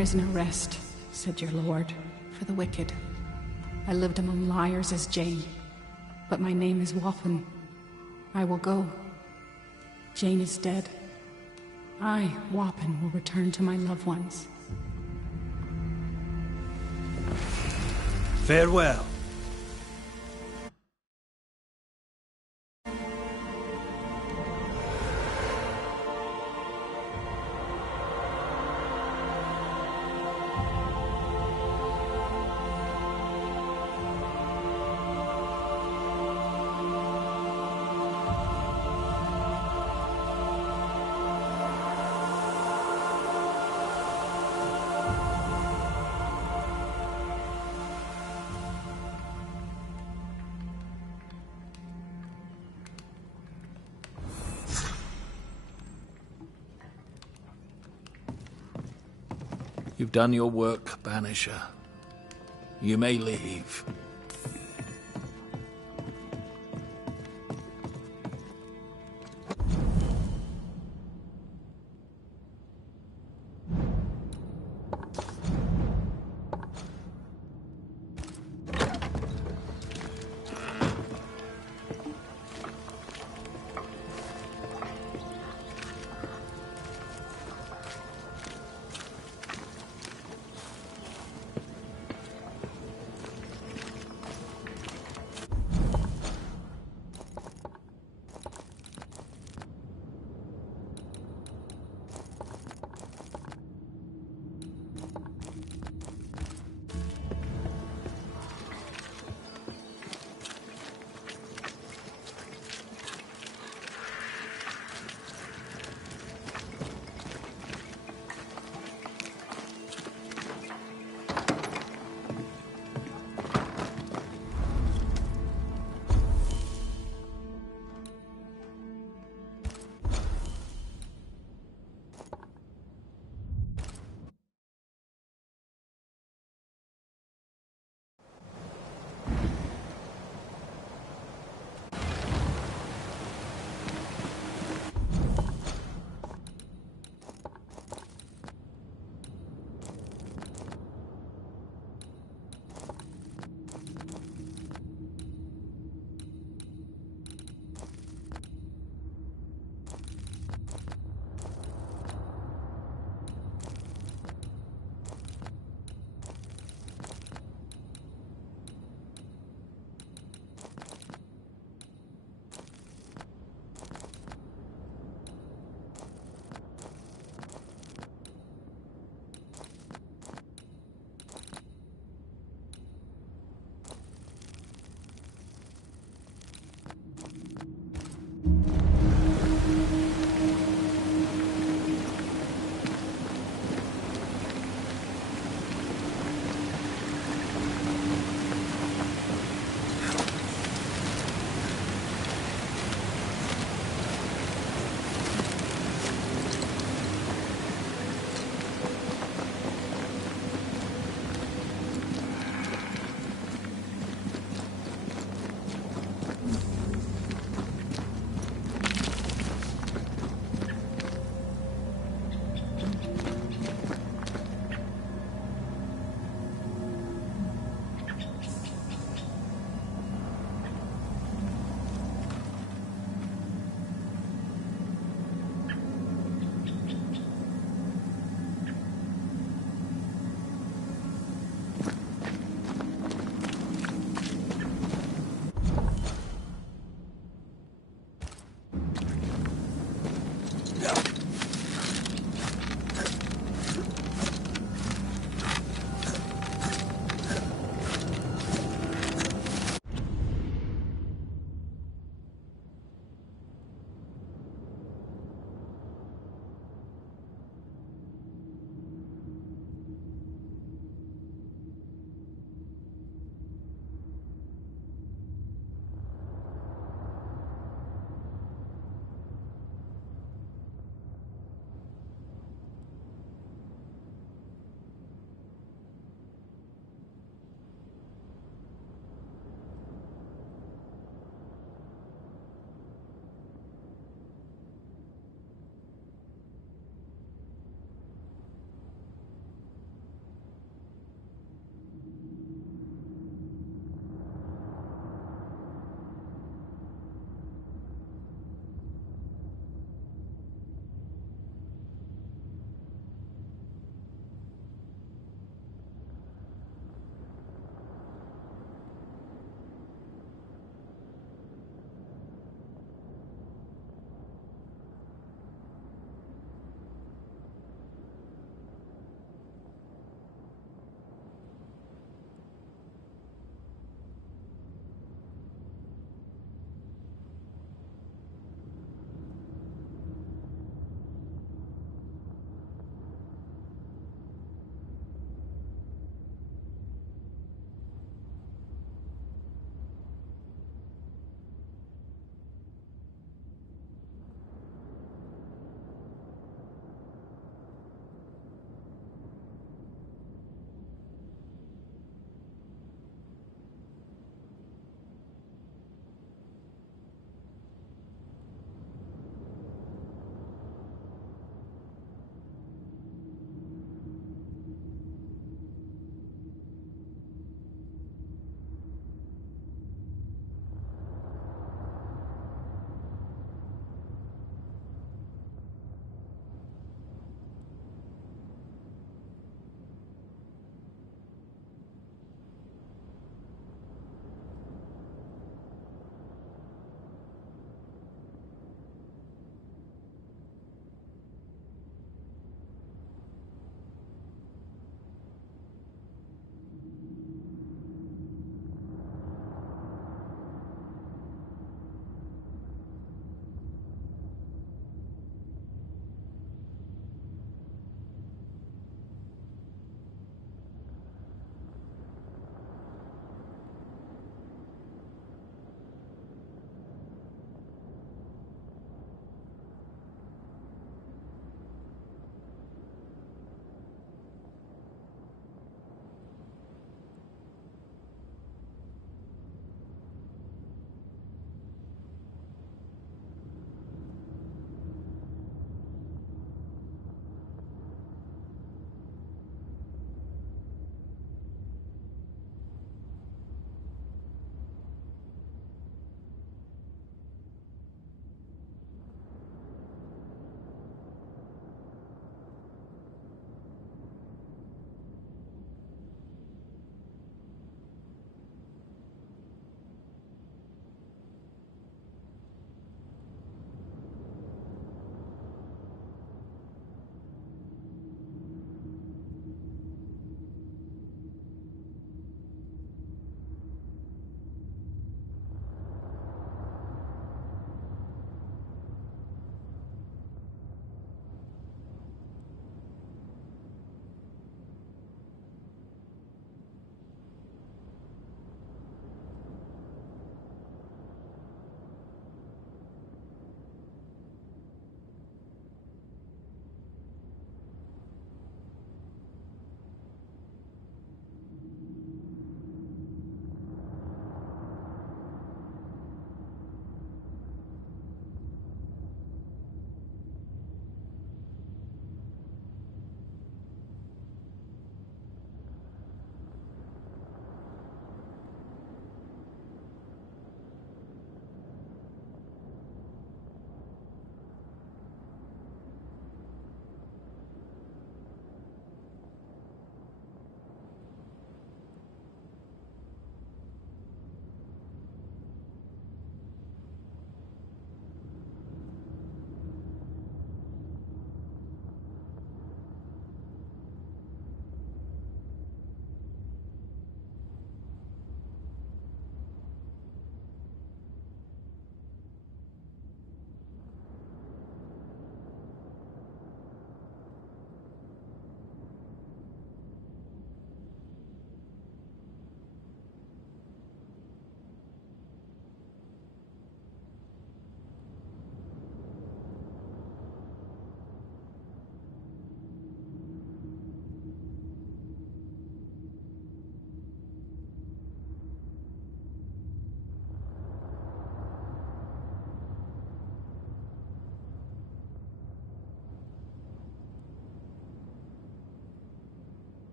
is no rest, said your lord, for the wicked. I lived among liars as Jane, but my name is Waffen. I will go. Jane is dead. I, Waffen, will return to my loved ones. Farewell. You've done your work, Banisher. You may leave.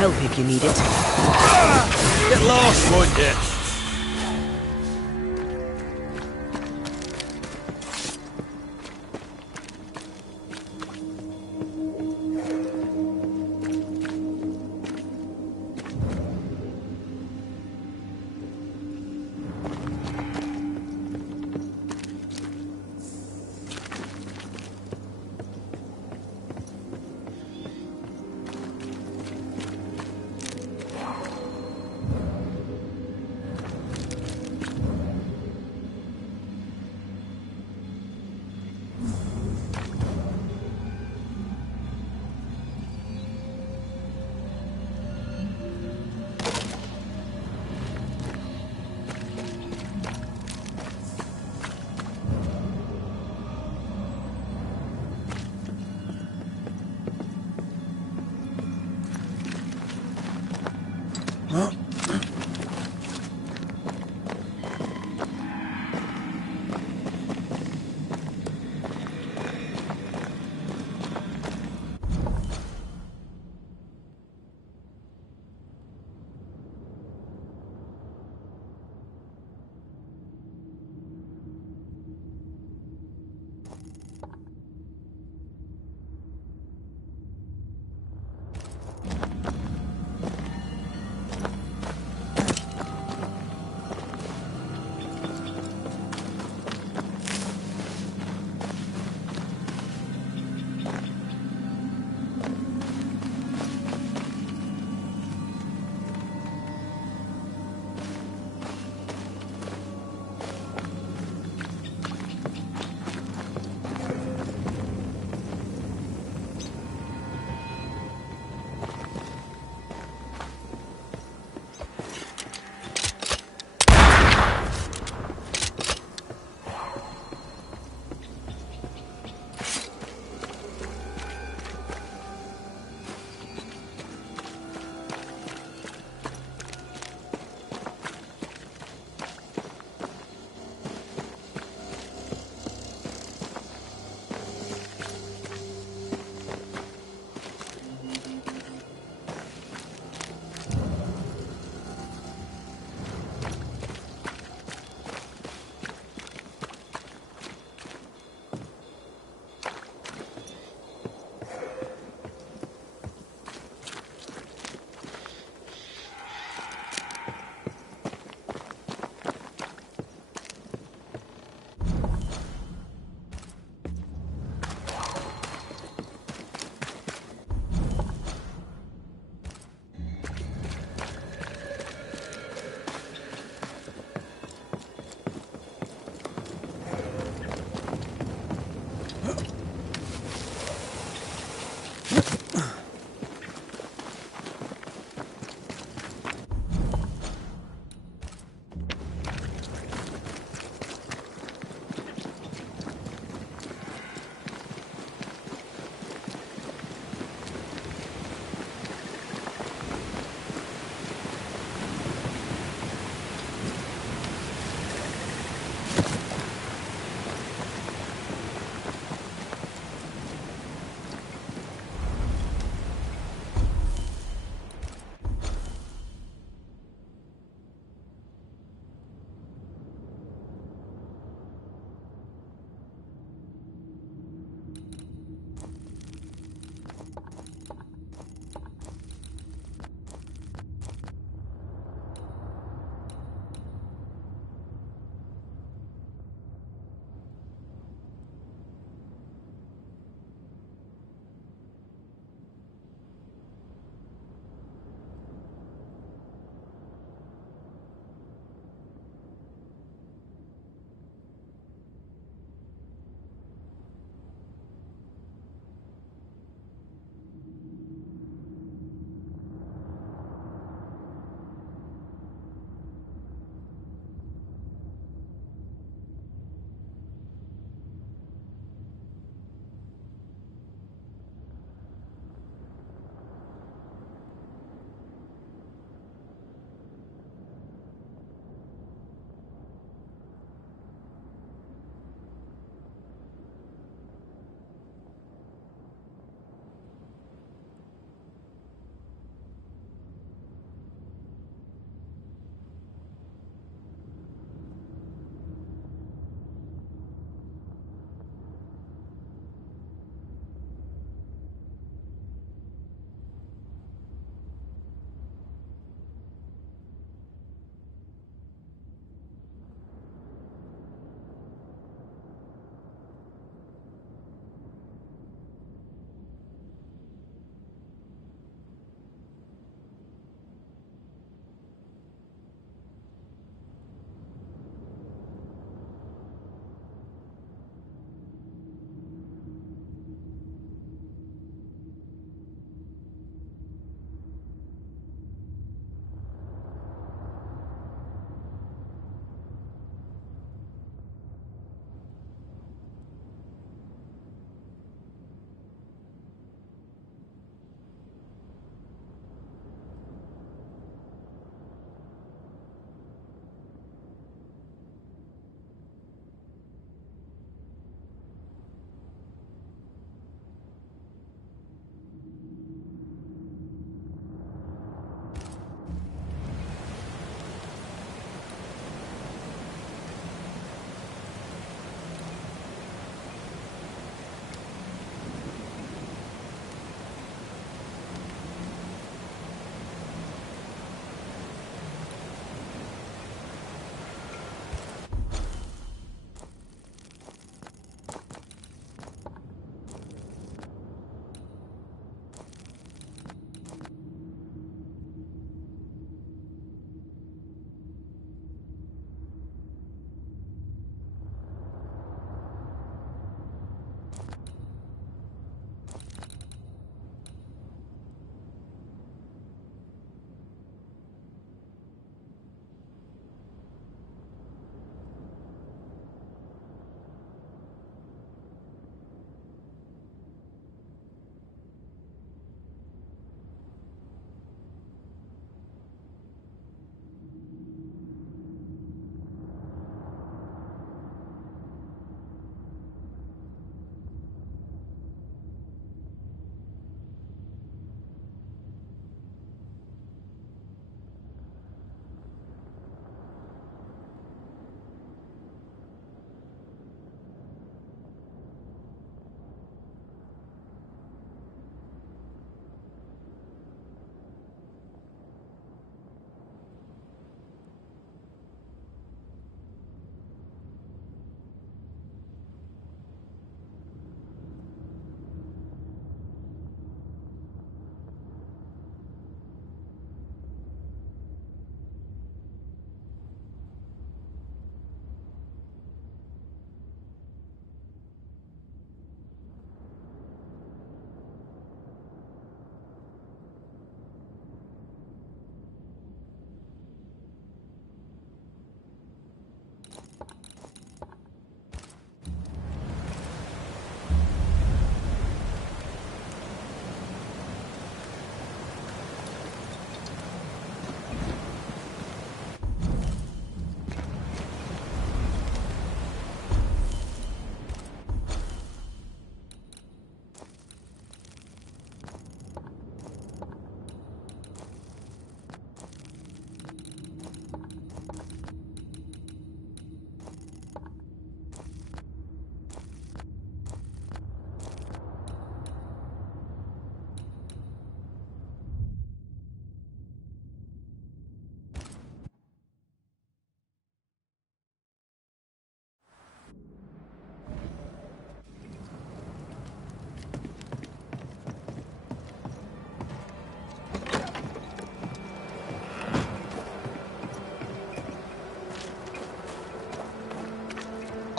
help if you need it. Get lost, won't you?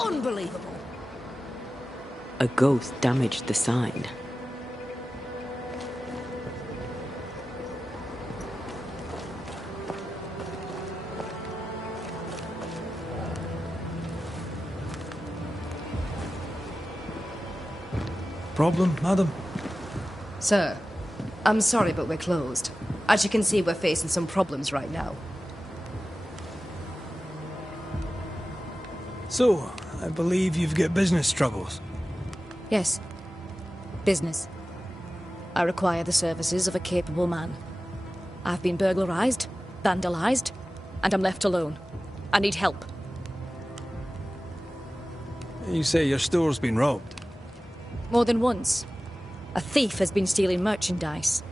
Unbelievable. A ghost damaged the sign. Problem, madam? Sir, I'm sorry, but we're closed. As you can see, we're facing some problems right now. So, I believe you've got business troubles. Yes. Business. I require the services of a capable man. I've been burglarized, vandalized, and I'm left alone. I need help. You say your store's been robbed? More than once. A thief has been stealing merchandise.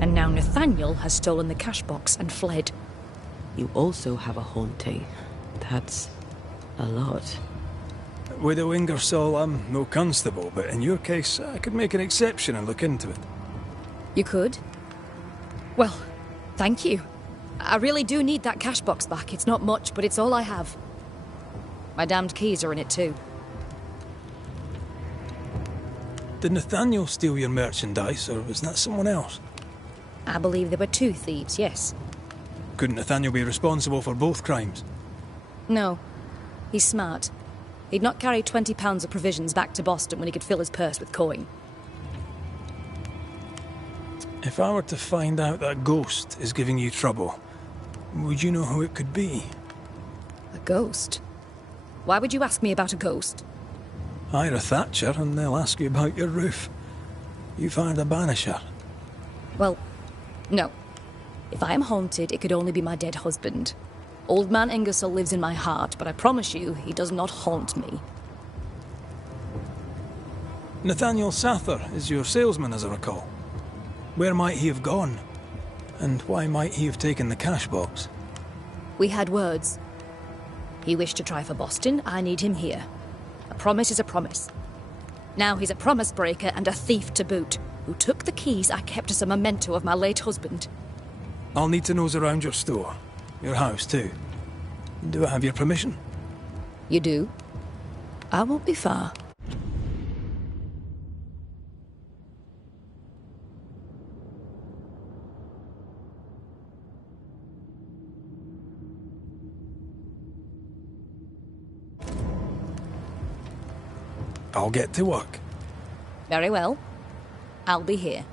And now Nathaniel has stolen the cash box and fled. You also have a haunting. That's a lot. Widow Ingersoll, I'm no constable, but in your case, I could make an exception and look into it. You could? Well, thank you. I really do need that cash box back. It's not much, but it's all I have. My damned keys are in it too. Did Nathaniel steal your merchandise, or was that someone else? I believe there were two thieves, yes. Couldn't Nathaniel be responsible for both crimes? No. He's smart. He'd not carry 20 pounds of provisions back to Boston when he could fill his purse with coin. If I were to find out that ghost is giving you trouble, would you know who it could be? A ghost? Why would you ask me about a ghost? Hire a Thatcher and they'll ask you about your roof. You find a Banisher. Well, no. If I am haunted, it could only be my dead husband. Old man Ingersoll lives in my heart, but I promise you, he does not haunt me. Nathaniel Sather is your salesman, as I recall. Where might he have gone? And why might he have taken the cash box? We had words. He wished to try for Boston, I need him here. A promise is a promise. Now he's a promise breaker and a thief to boot, who took the keys I kept as a memento of my late husband. I'll need to nose around your store. Your house, too. Do I have your permission? You do? I won't be far. I'll get to work. Very well. I'll be here.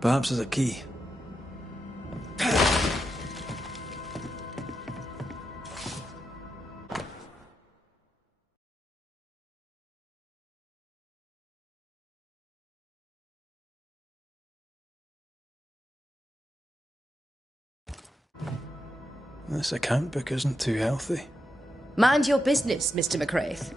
Perhaps there's a key. This account book isn't too healthy. Mind your business, Mr. McCraith.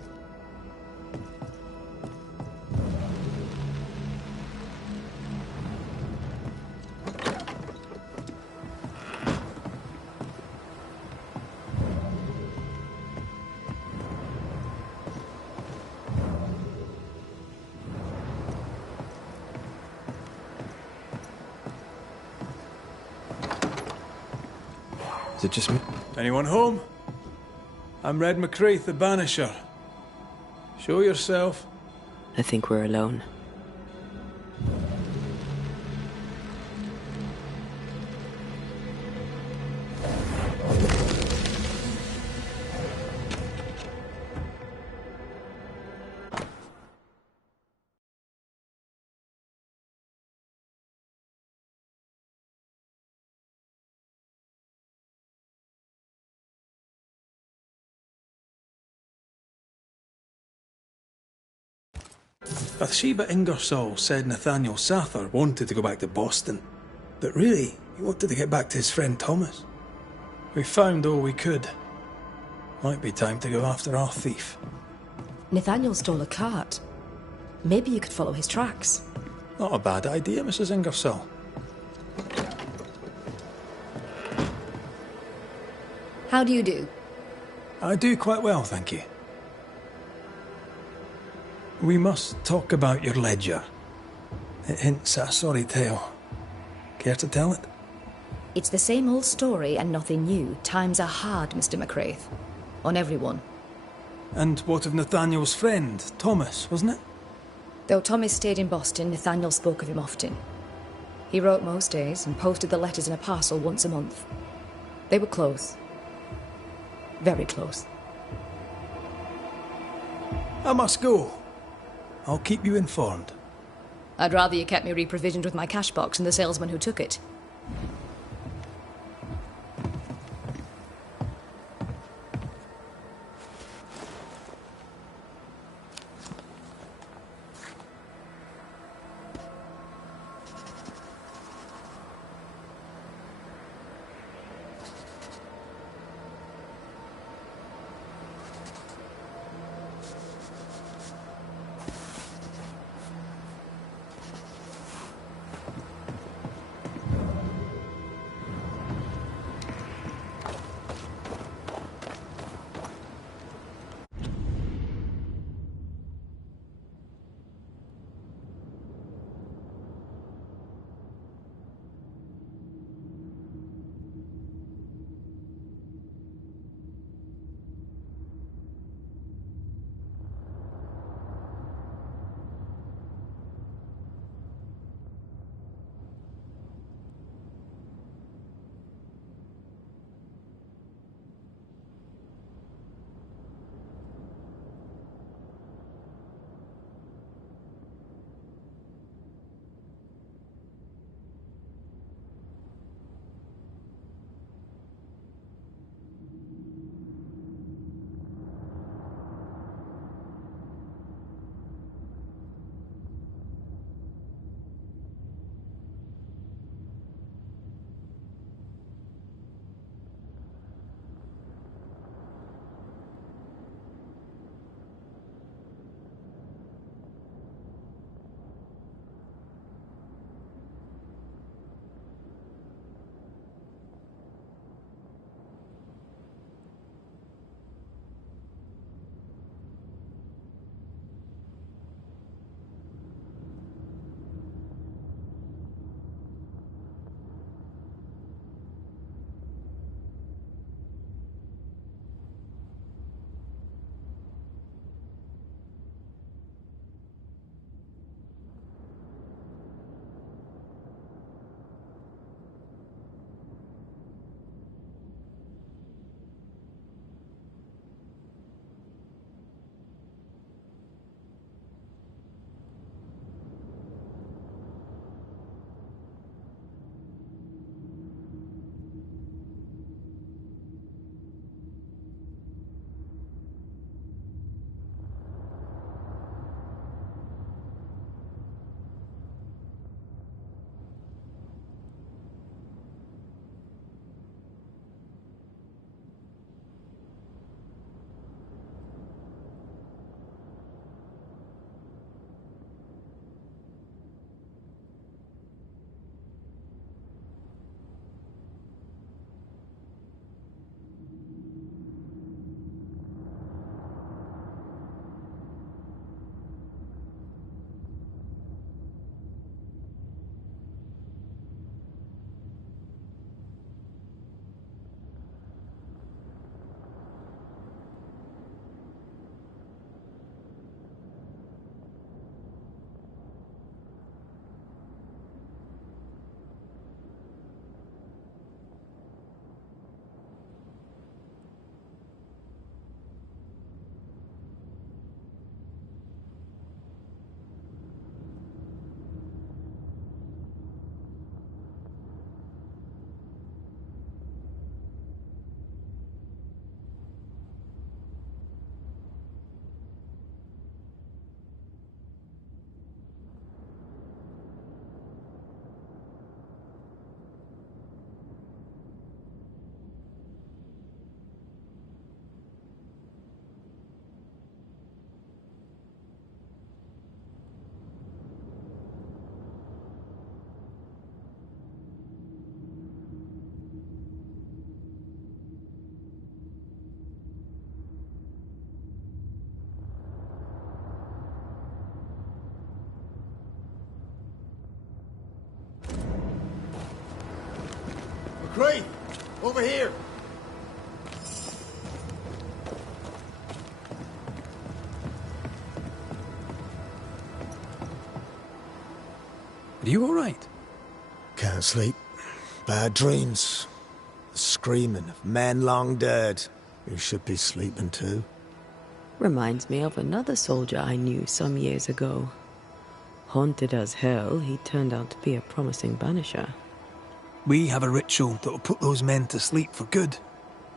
Is it just me? Anyone home? I'm Red McCraith, the Banisher. Show yourself. I think we're alone. Bathsheba Ingersoll said Nathaniel Sather wanted to go back to Boston, but really, he wanted to get back to his friend Thomas. We found all we could. Might be time to go after our thief. Nathaniel stole a cart. Maybe you could follow his tracks. Not a bad idea, Mrs. Ingersoll. How do you do? I do quite well, thank you. We must talk about your ledger. It hints at a sorry tale. Care to tell it? It's the same old story and nothing new. Times are hard, Mr. McCraith. On everyone. And what of Nathaniel's friend, Thomas, wasn't it? Though Thomas stayed in Boston, Nathaniel spoke of him often. He wrote most days and posted the letters in a parcel once a month. They were close. Very close. I must go. I'll keep you informed. I'd rather you kept me reprovisioned with my cash box and the salesman who took it. Crane! Over here! Are you alright? Can't sleep. Bad dreams. The screaming of men long dead. You should be sleeping too. Reminds me of another soldier I knew some years ago. Haunted as hell, he turned out to be a promising banisher. We have a ritual that'll put those men to sleep for good.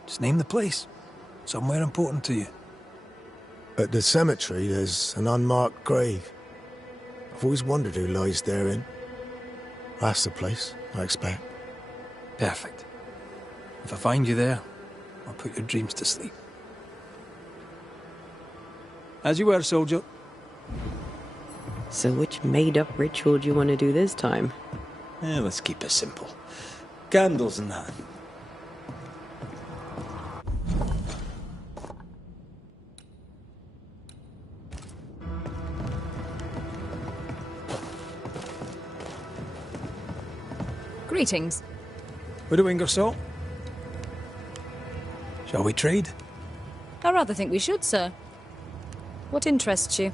Just name the place. Somewhere important to you. At the cemetery, there's an unmarked grave. I've always wondered who lies therein. That's the place, I expect. Perfect. If I find you there, I'll put your dreams to sleep. As you were, soldier. So which made-up ritual do you want to do this time? Let's keep it simple. Candles and that. Greetings. Widow Ingersoll? Shall we trade? I rather think we should, sir. What interests you?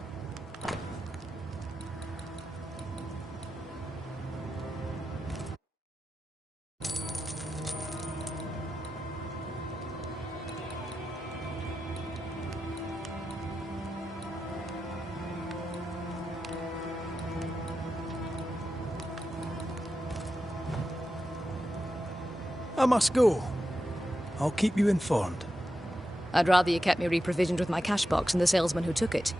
I must go. I'll keep you informed. I'd rather you kept me reprovisioned with my cash box and the salesman who took it.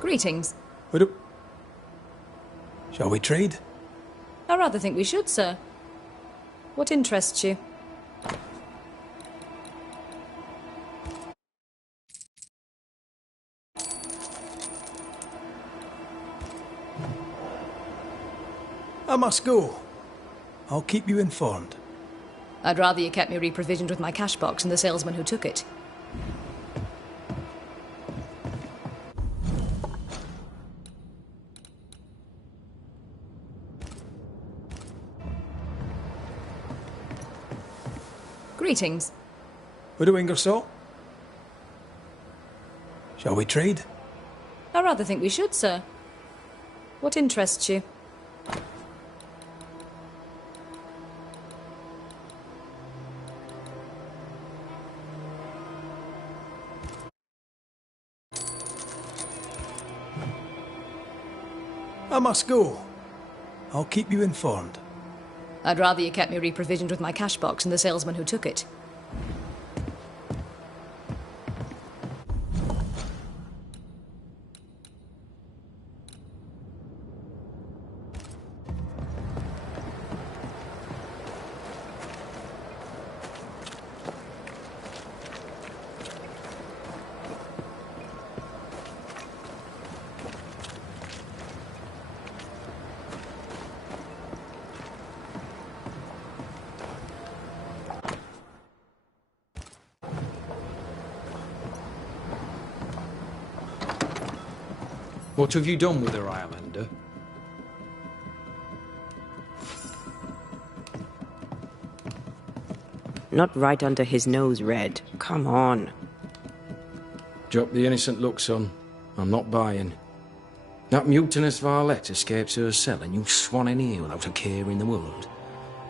Greetings. Widow... Shall we trade? I rather think we should, sir. What interests you? I must go. I'll keep you informed. I'd rather you kept me reprovisioned with my cash box and the salesman who took it. Greetings. Widow Ingersoll? Shall we trade? I rather think we should, sir. What interests you? I must go. I'll keep you informed. I'd rather you kept me reprovisioned with my cash box and the salesman who took it. What have you done with her, Islander? Not right under his nose, Red. Come on. Drop the innocent look, son. I'm not buying. That mutinous varlet escapes her cell and you swan in here without a care in the world.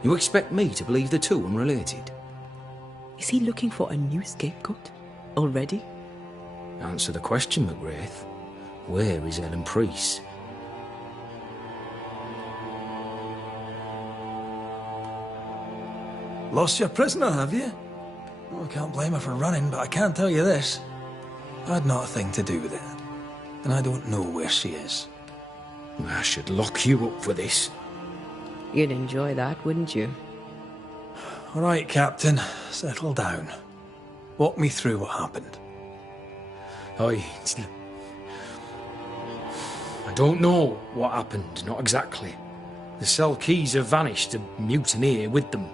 You expect me to believe the two unrelated? Is he looking for a new scapegoat? Already? Answer the question, McGrath. Where is Ellen Priest? Lost your prisoner, have you? Well, I can't blame her for running, but I can tell you this. I had not a thing to do with it. And I don't know where she is. I should lock you up for this. You'd enjoy that, wouldn't you? All right, Captain. Settle down. Walk me through what happened. I don't know what happened, not exactly. The cell keys have vanished, a mutineer with them.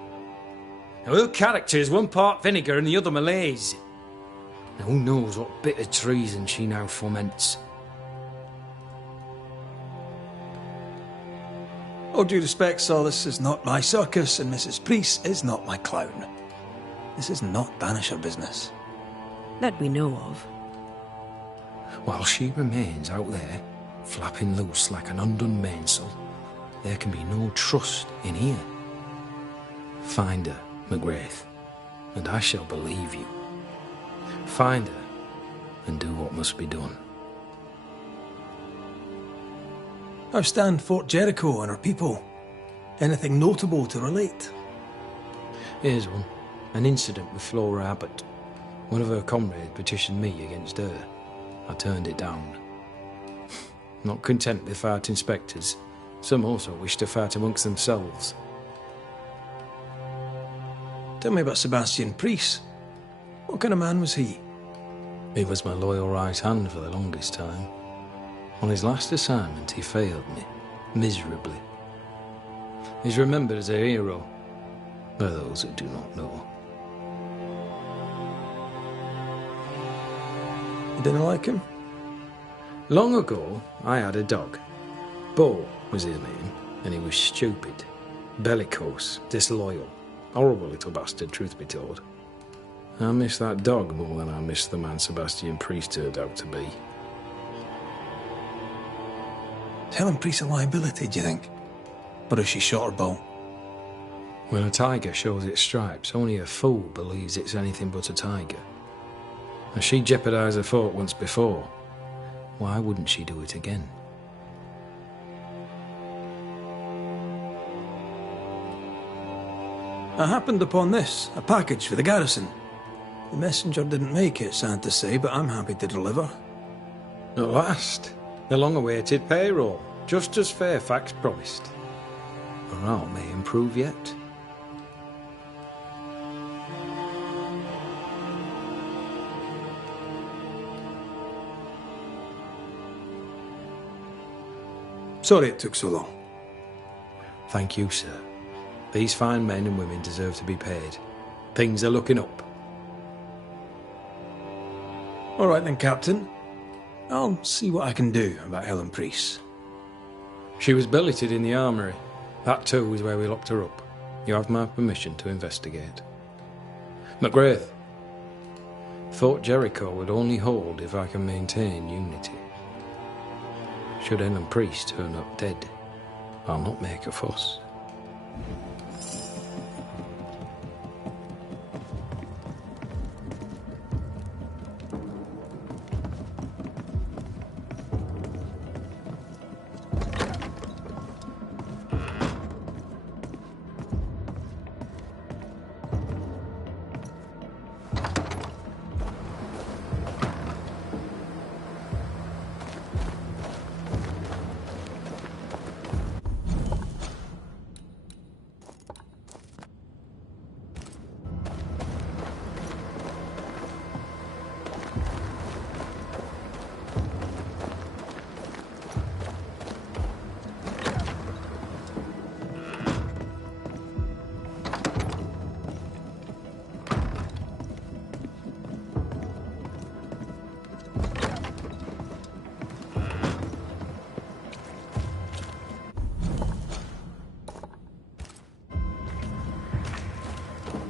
Now, her character is one part vinegar and the other Malaise. Now, who knows what bitter treason she now foments. All due respect, sir, this is not my circus, and Mrs. Priest is not my clown. This is not Banisher business. That we know of. While she remains out there, flapping loose like an undone mainsail, there can be no trust in here. Find her, McGrath, and I shall believe you. Find her, and do what must be done. How stand Fort Jericho and our people? Anything notable to relate? Here's one. An incident with Flora Abbott. One of her comrades petitioned me against her. I turned it down. Not content with fighting spectres, some also wish to fight amongst themselves. Tell me about Sebastian Priest. What kind of man was he? He was my loyal right hand for the longest time. On his last assignment, he failed me, miserably. He's remembered as a hero by those who do not know. You didn't like him? Long ago, I had a dog. Bo was his name, and he was stupid, bellicose, disloyal. Horrible little bastard, truth be told. I miss that dog more than I miss the man Sebastian Priest turned out to be. Is Helen Priest a liability, do you think? Or has she shot her bow? When a tiger shows its stripes, only a fool believes it's anything but a tiger. And she jeopardised her fort once before. Why wouldn't she do it again? I happened upon this, a package for the garrison. The messenger didn't make it, sad to say, but I'm happy to deliver. At last, the long-awaited payroll, just as Fairfax promised. Morale may improve yet. Sorry it took so long. Thank you, sir. These fine men and women deserve to be paid. Things are looking up. All right then, Captain. I'll see what I can do about Helen Priest. She was billeted in the armoury. That too is where we locked her up. You have my permission to investigate. McGrath, Fort Jericho would only hold if I can maintain unity. Should Helen Priest turn up dead, I'll not make a fuss.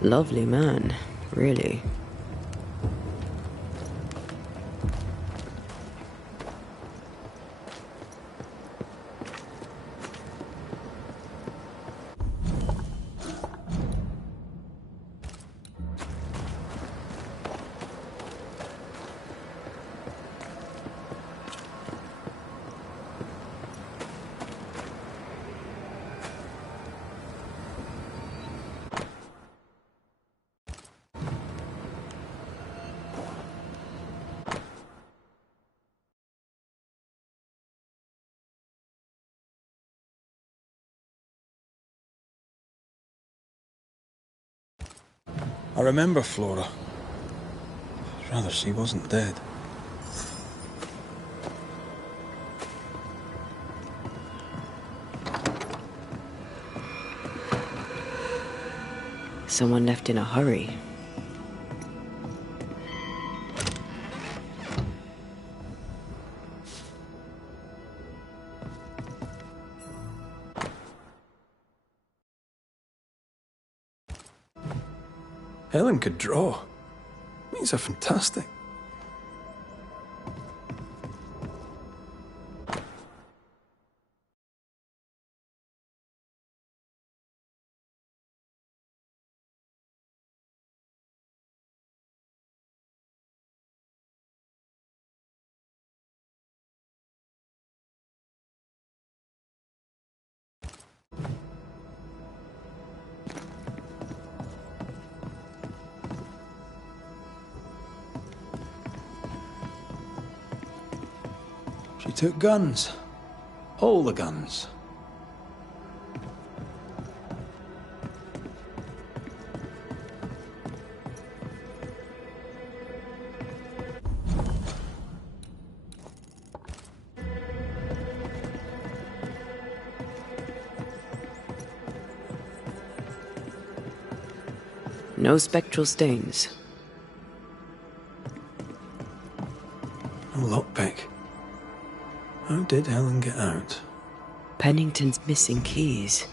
Lovely man, really. I remember Flora. Rather, she wasn't dead. Someone left in a hurry. Helen could draw. These are fantastic. She took guns. All the guns. No spectral stains. No lockpick. How did Helen get out? Pennington's missing keys.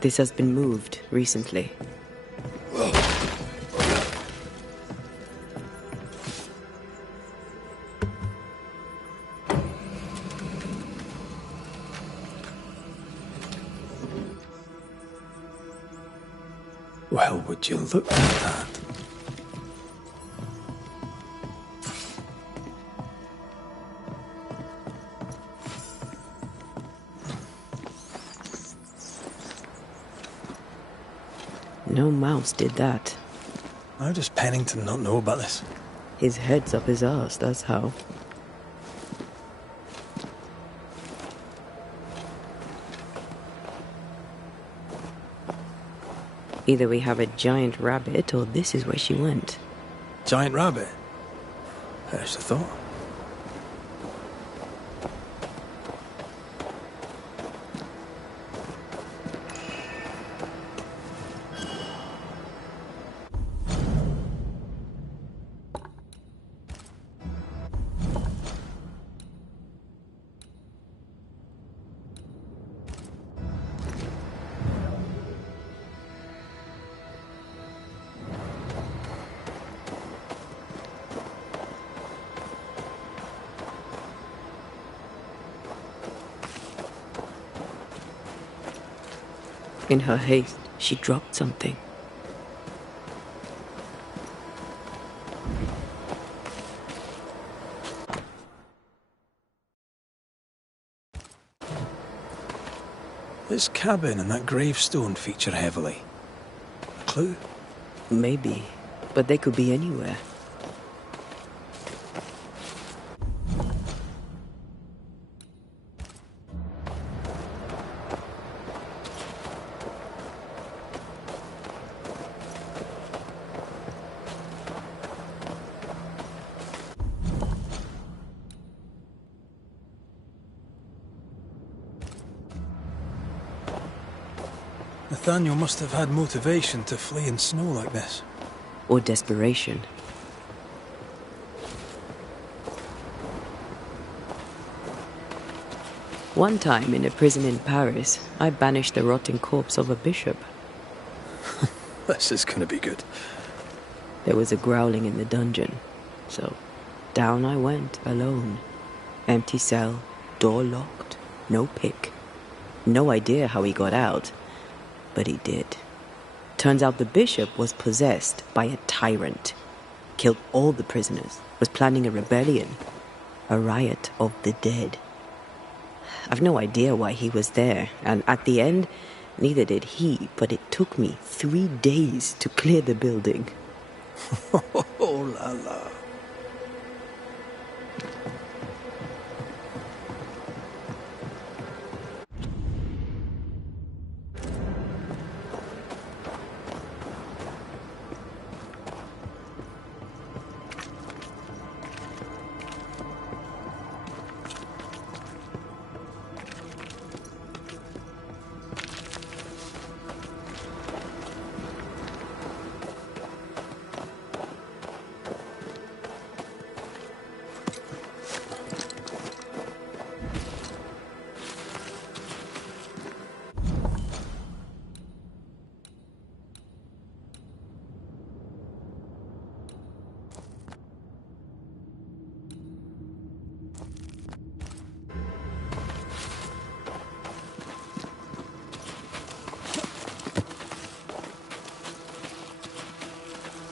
This has been moved recently. Well, would you look at that? No mouse did that. How does Pennington not know about this? His head's up his arse, that's how. Either we have a giant rabbit, or this is where she went. Giant rabbit? There's the thought. In her haste, she dropped something. This cabin and that gravestone feature heavily. A clue? Maybe, but they could be anywhere. Nathaniel must have had motivation to flee in snow like this. Or desperation. One time in a prison in Paris, I banished the rotting corpse of a bishop. This is gonna be good. There was a growling in the dungeon, so down I went alone. Empty cell, door locked, no pick. No idea how he got out, but he did. Turns out the bishop was possessed by a tyrant. Killed all the prisoners, was planning a rebellion. A riot of the dead. I've no idea why he was there, and at the end, neither did he, but it took me 3 days to clear the building. Oh la la.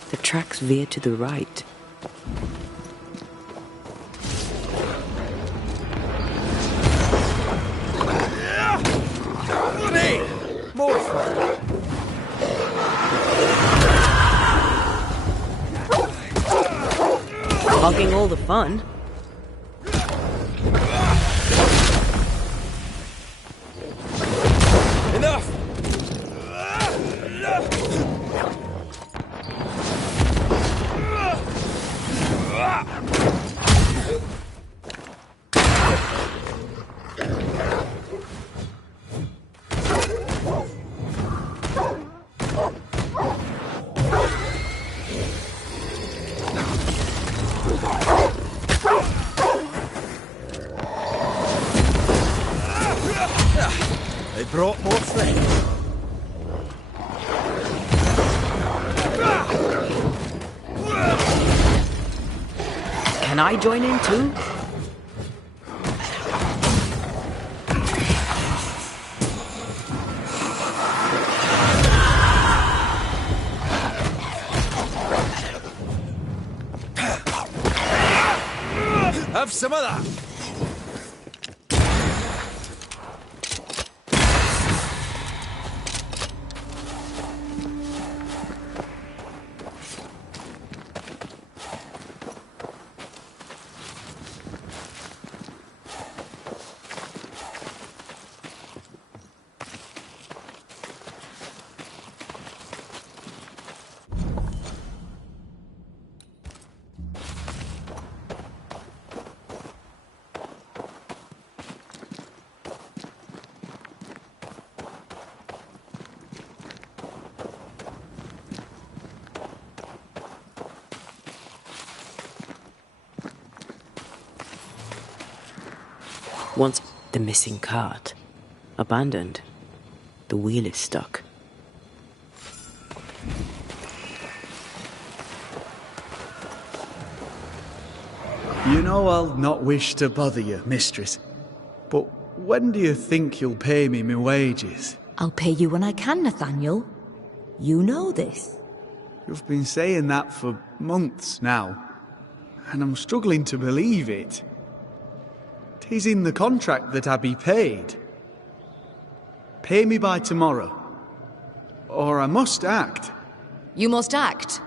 The tracks veer to the right. More fun. Hogging all the fun. Enough! They brought more friends. Can I join in too? Have some of that. Once the missing cart. Abandoned. The wheel is stuck. You know I'll not wish to bother you, mistress. But when do you think you'll pay me my wages? I'll pay you when I can, Nathaniel. You know this. You've been saying that for months now, and I'm struggling to believe it. 'Tis in the contract that I be paid. Pay me by tomorrow, or I must act. You must act.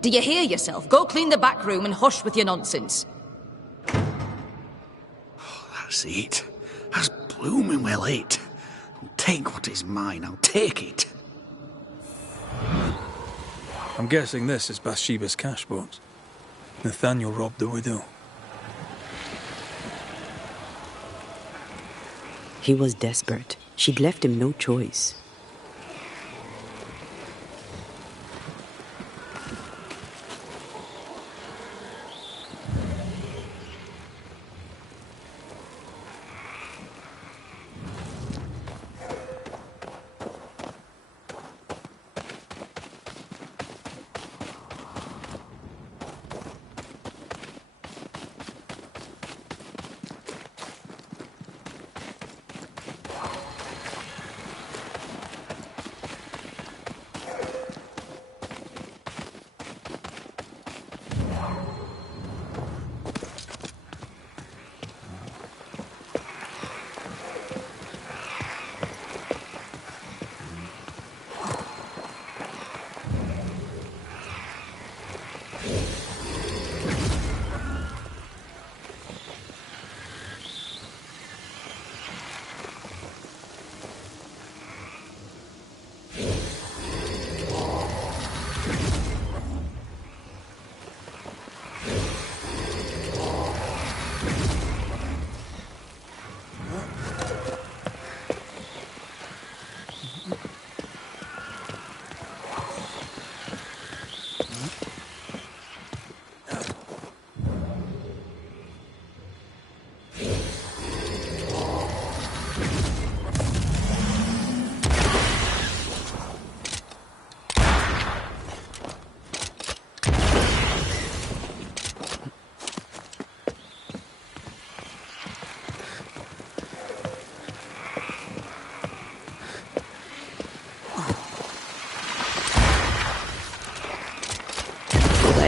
Do you hear yourself? Go clean the back room and hush with your nonsense. That's it. That's blooming well it. I'll take what is mine, I'll take it. I'm guessing this is Bathsheba's cash box. Nathaniel robbed the widow. He was desperate. She'd left him no choice.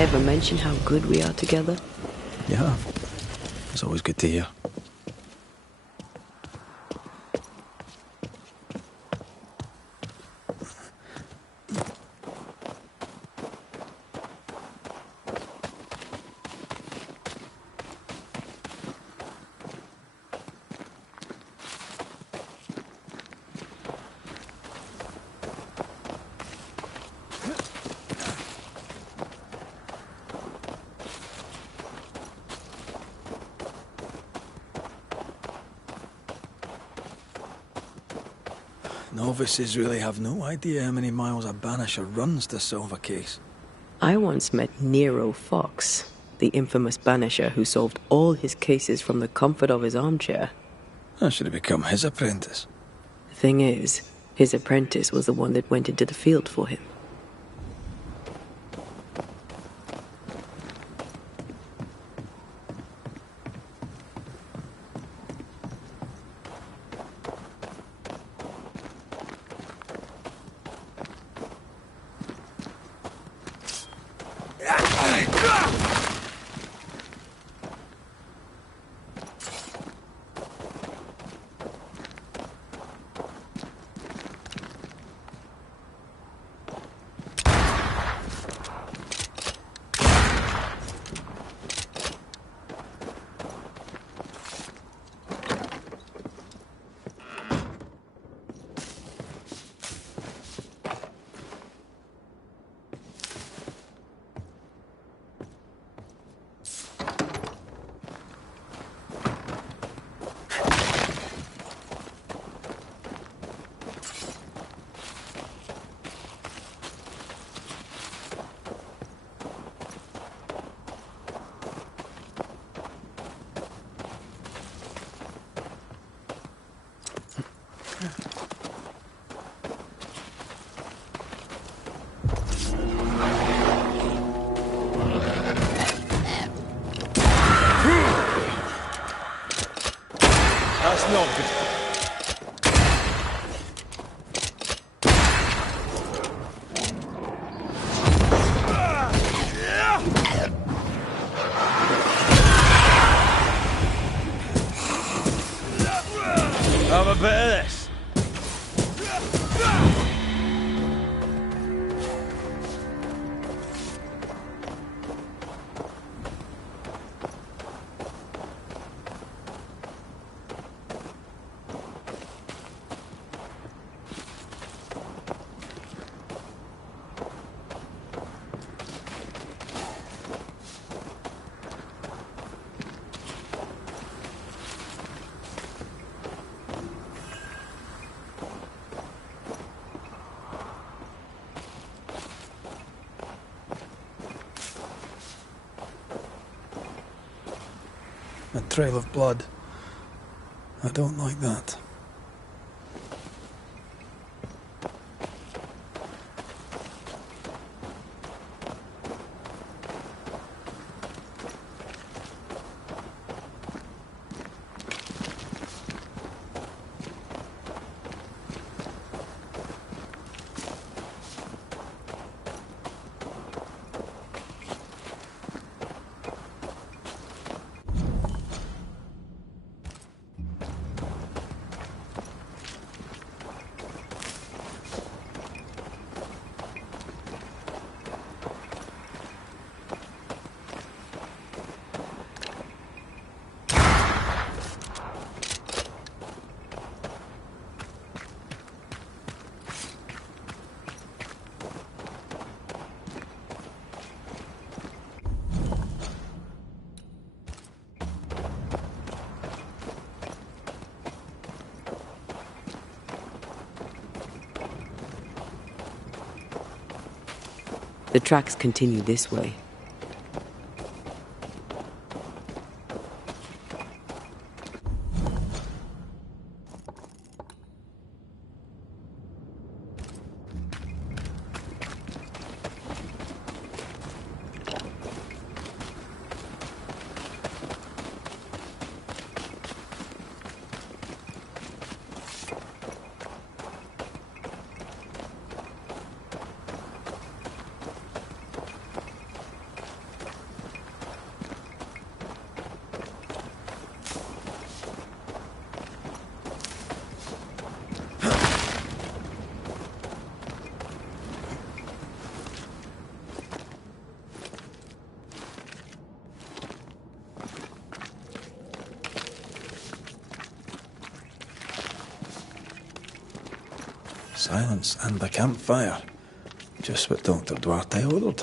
ever mention how good we are together? Yeah. It's always good to hear. Novices really have no idea how many miles a Banisher runs to solve a case. I once met Nero Fox, the infamous Banisher who solved all his cases from the comfort of his armchair. I should have become his apprentice. The thing is, his apprentice was the one that went into the field for him. That's not good. Have a bit of this. A trail of blood. I don't like that. The tracks continue this way. Silence and the campfire. Just what Dr. Duarte ordered.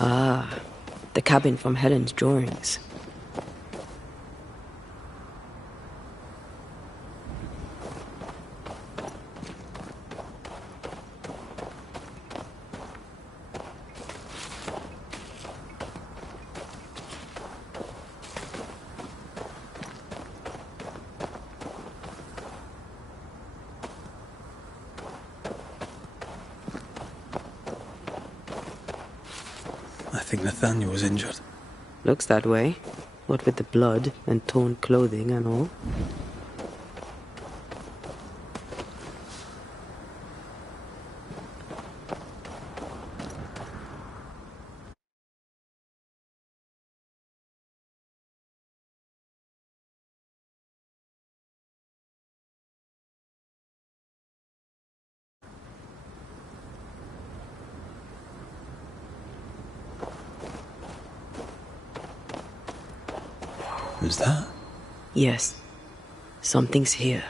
Ah, the cabin from Helen's drawings. I think Nathaniel was injured. Looks that way. What with the blood and torn clothing and all. Who's that? Yes, something's here.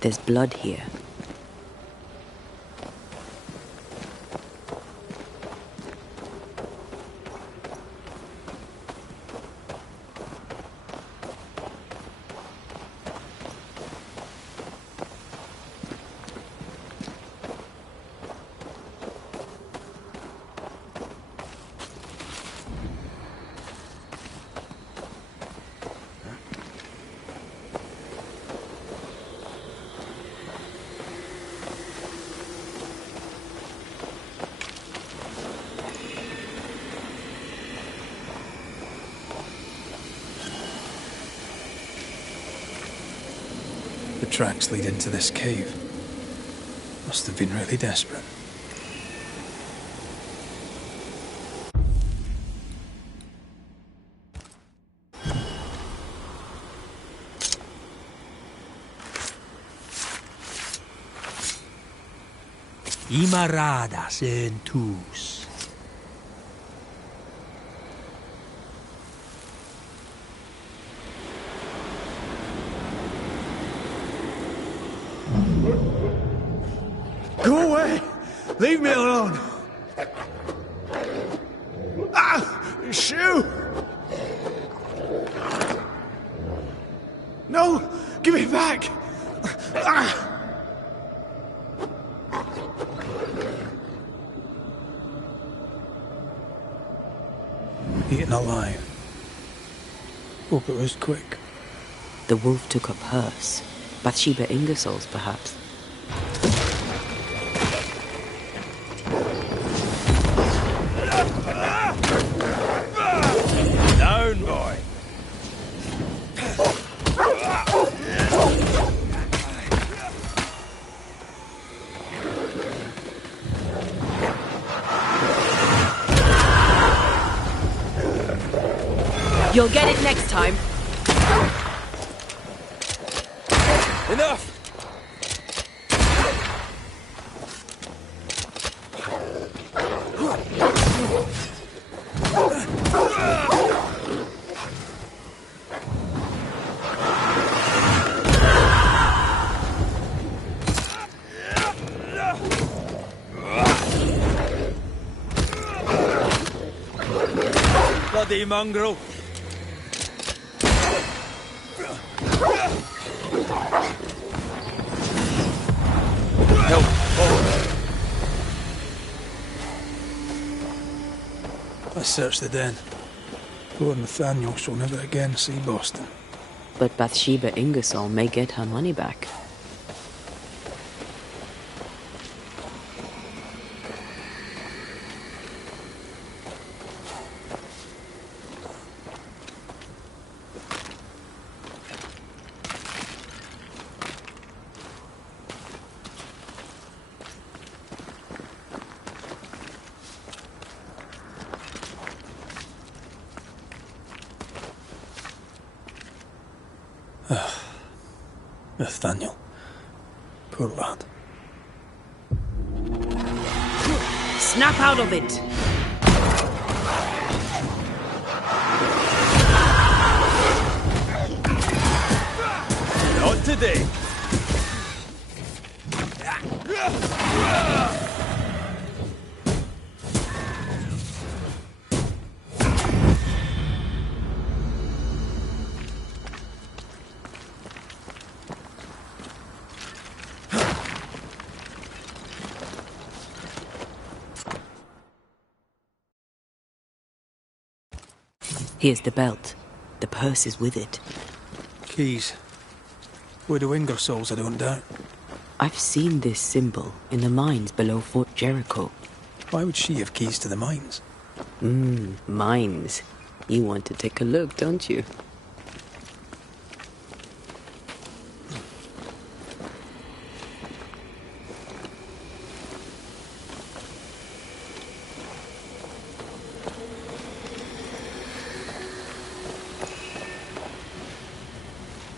There's blood here. The tracks lead into this cave. Must have been really desperate. Imaradas en tus. Go away! Leave me alone! Ah! Shoe! No! Give it back! Ah! Eaten alive. Hope it was quick. The wolf took up hers. Bathsheba Ingersoll's, perhaps. Down, boy. You'll get it next time. Enough! Bloody mongrel! Help! Let's search the den. Poor Nathaniel shall never again see Boston. But Bathsheba Ingersoll may get her money back. Nathaniel. Poor lad. Snap out of it! Not today! Here's the belt. The purse is with it. Keys. Widow Ingersoll's, I don't doubt. I've seen this symbol in the mines below Fort Jericho. Why would she have keys to the mines? Mines. You want to take a look, don't you?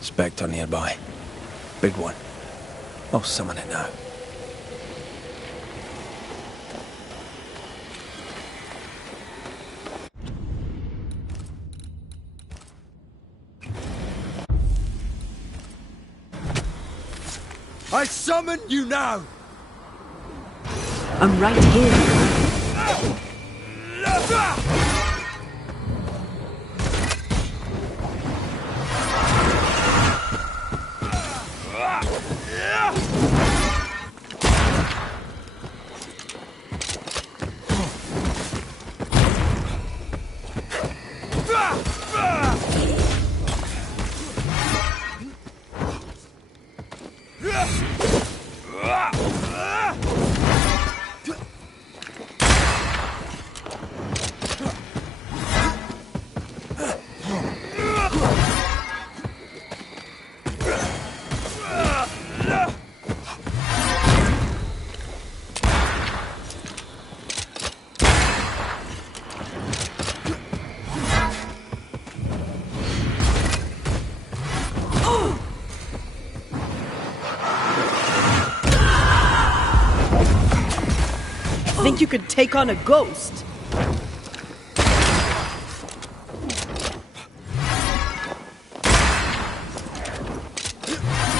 Spectre nearby. Big one. I'll summon it now. I summon you now! I'm right here. Think you could take on a ghost?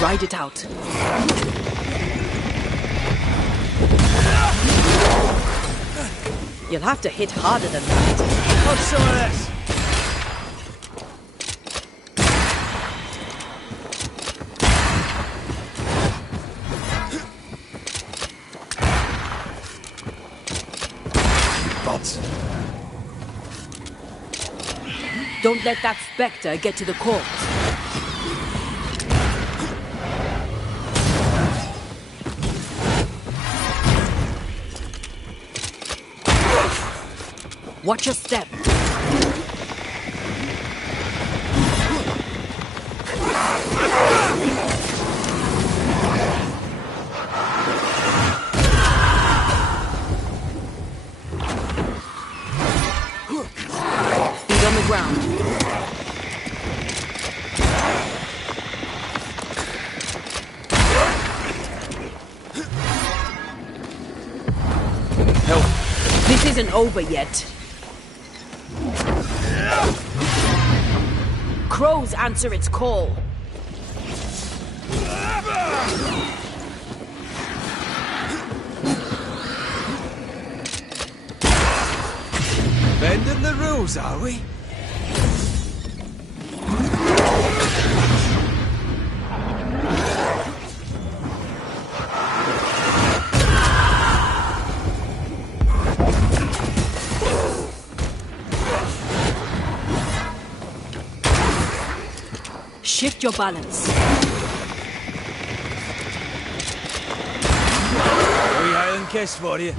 Ride it out. You'll have to hit harder than that. Have some of this! Don't let that spectre get to the corpse. Watch your step. Feet on the ground. Help! This This isn't over yet. Crows answer its call. Bending the rules, are we? Shift your balance. Wee Highland kiss for you.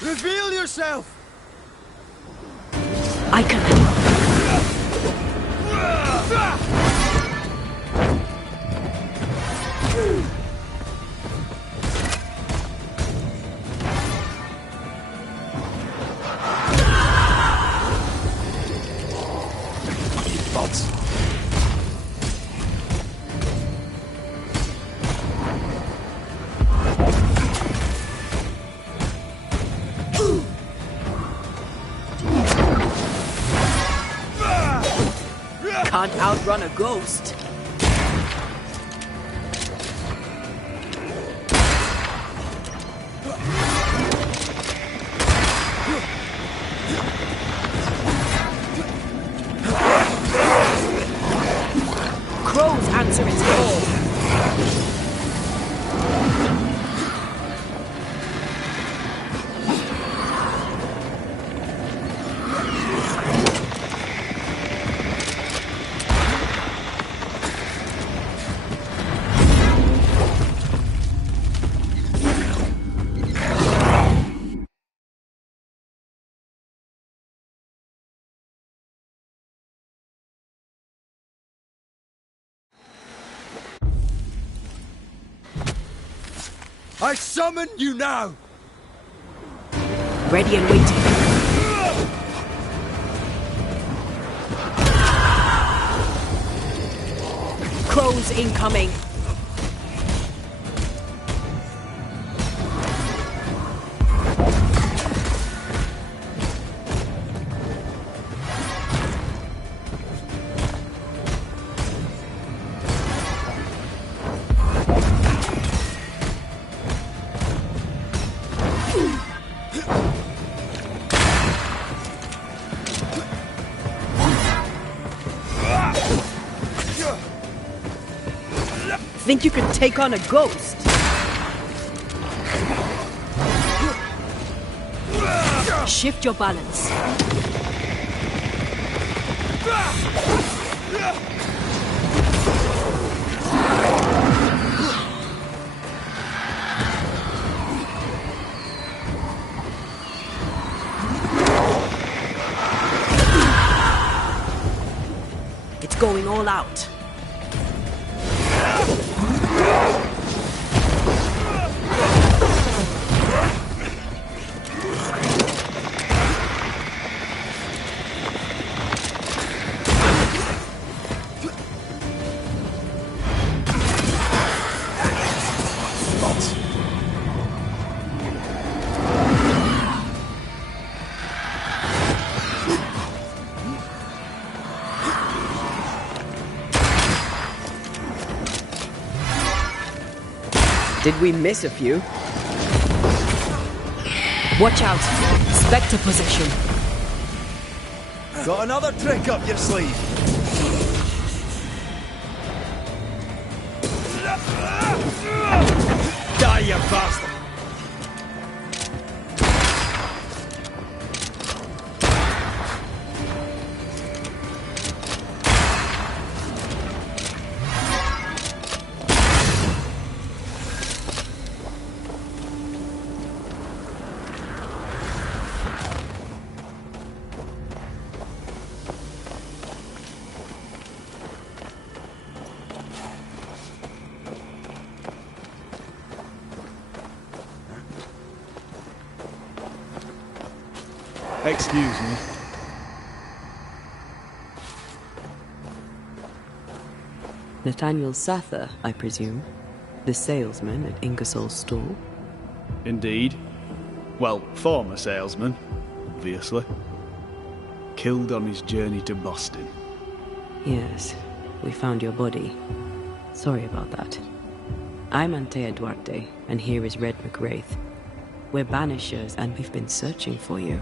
Reveal yourself! I can. Bots. Can't outrun a ghost. Crows answer its call. I summon you now! Ready and waiting. Crows incoming. Think you could take on a ghost? Shift your balance. It's going all out. Did we miss a few? Watch out! Spectre possession. Got another trick up your sleeve. Die, you bastard! Excuse me. Nathaniel Sather, I presume. The salesman at Ingersoll's store. Indeed. Well, former salesman, obviously. Killed on his journey to Boston. Yes, we found your body. Sorry about that. I'm Antea Duarte, and here is Red McWraith. We're Banishers, and we've been searching for you.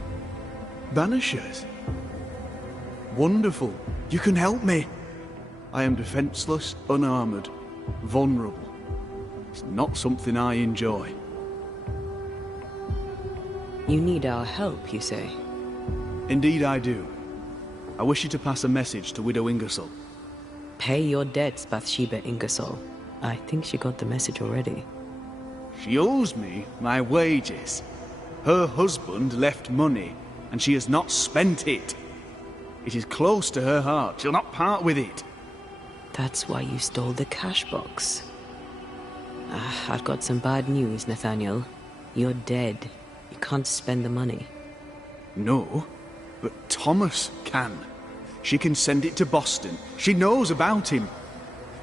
Banishers? Wonderful. You can help me. I am defenseless, unarmored, vulnerable. It's not something I enjoy. You need our help, you say? Indeed I do. I wish you to pass a message to Widow Ingersoll. Pay your debts, Bathsheba Ingersoll. I think she got the message already. She owes me my wages. Her husband left money, and she has not spent it. It is close to her heart. She'll not part with it. That's why you stole the cash box. I've got some bad news, Nathaniel. You're dead. You can't spend the money. No, but Thomas can. She can send it to Boston. She knows about him.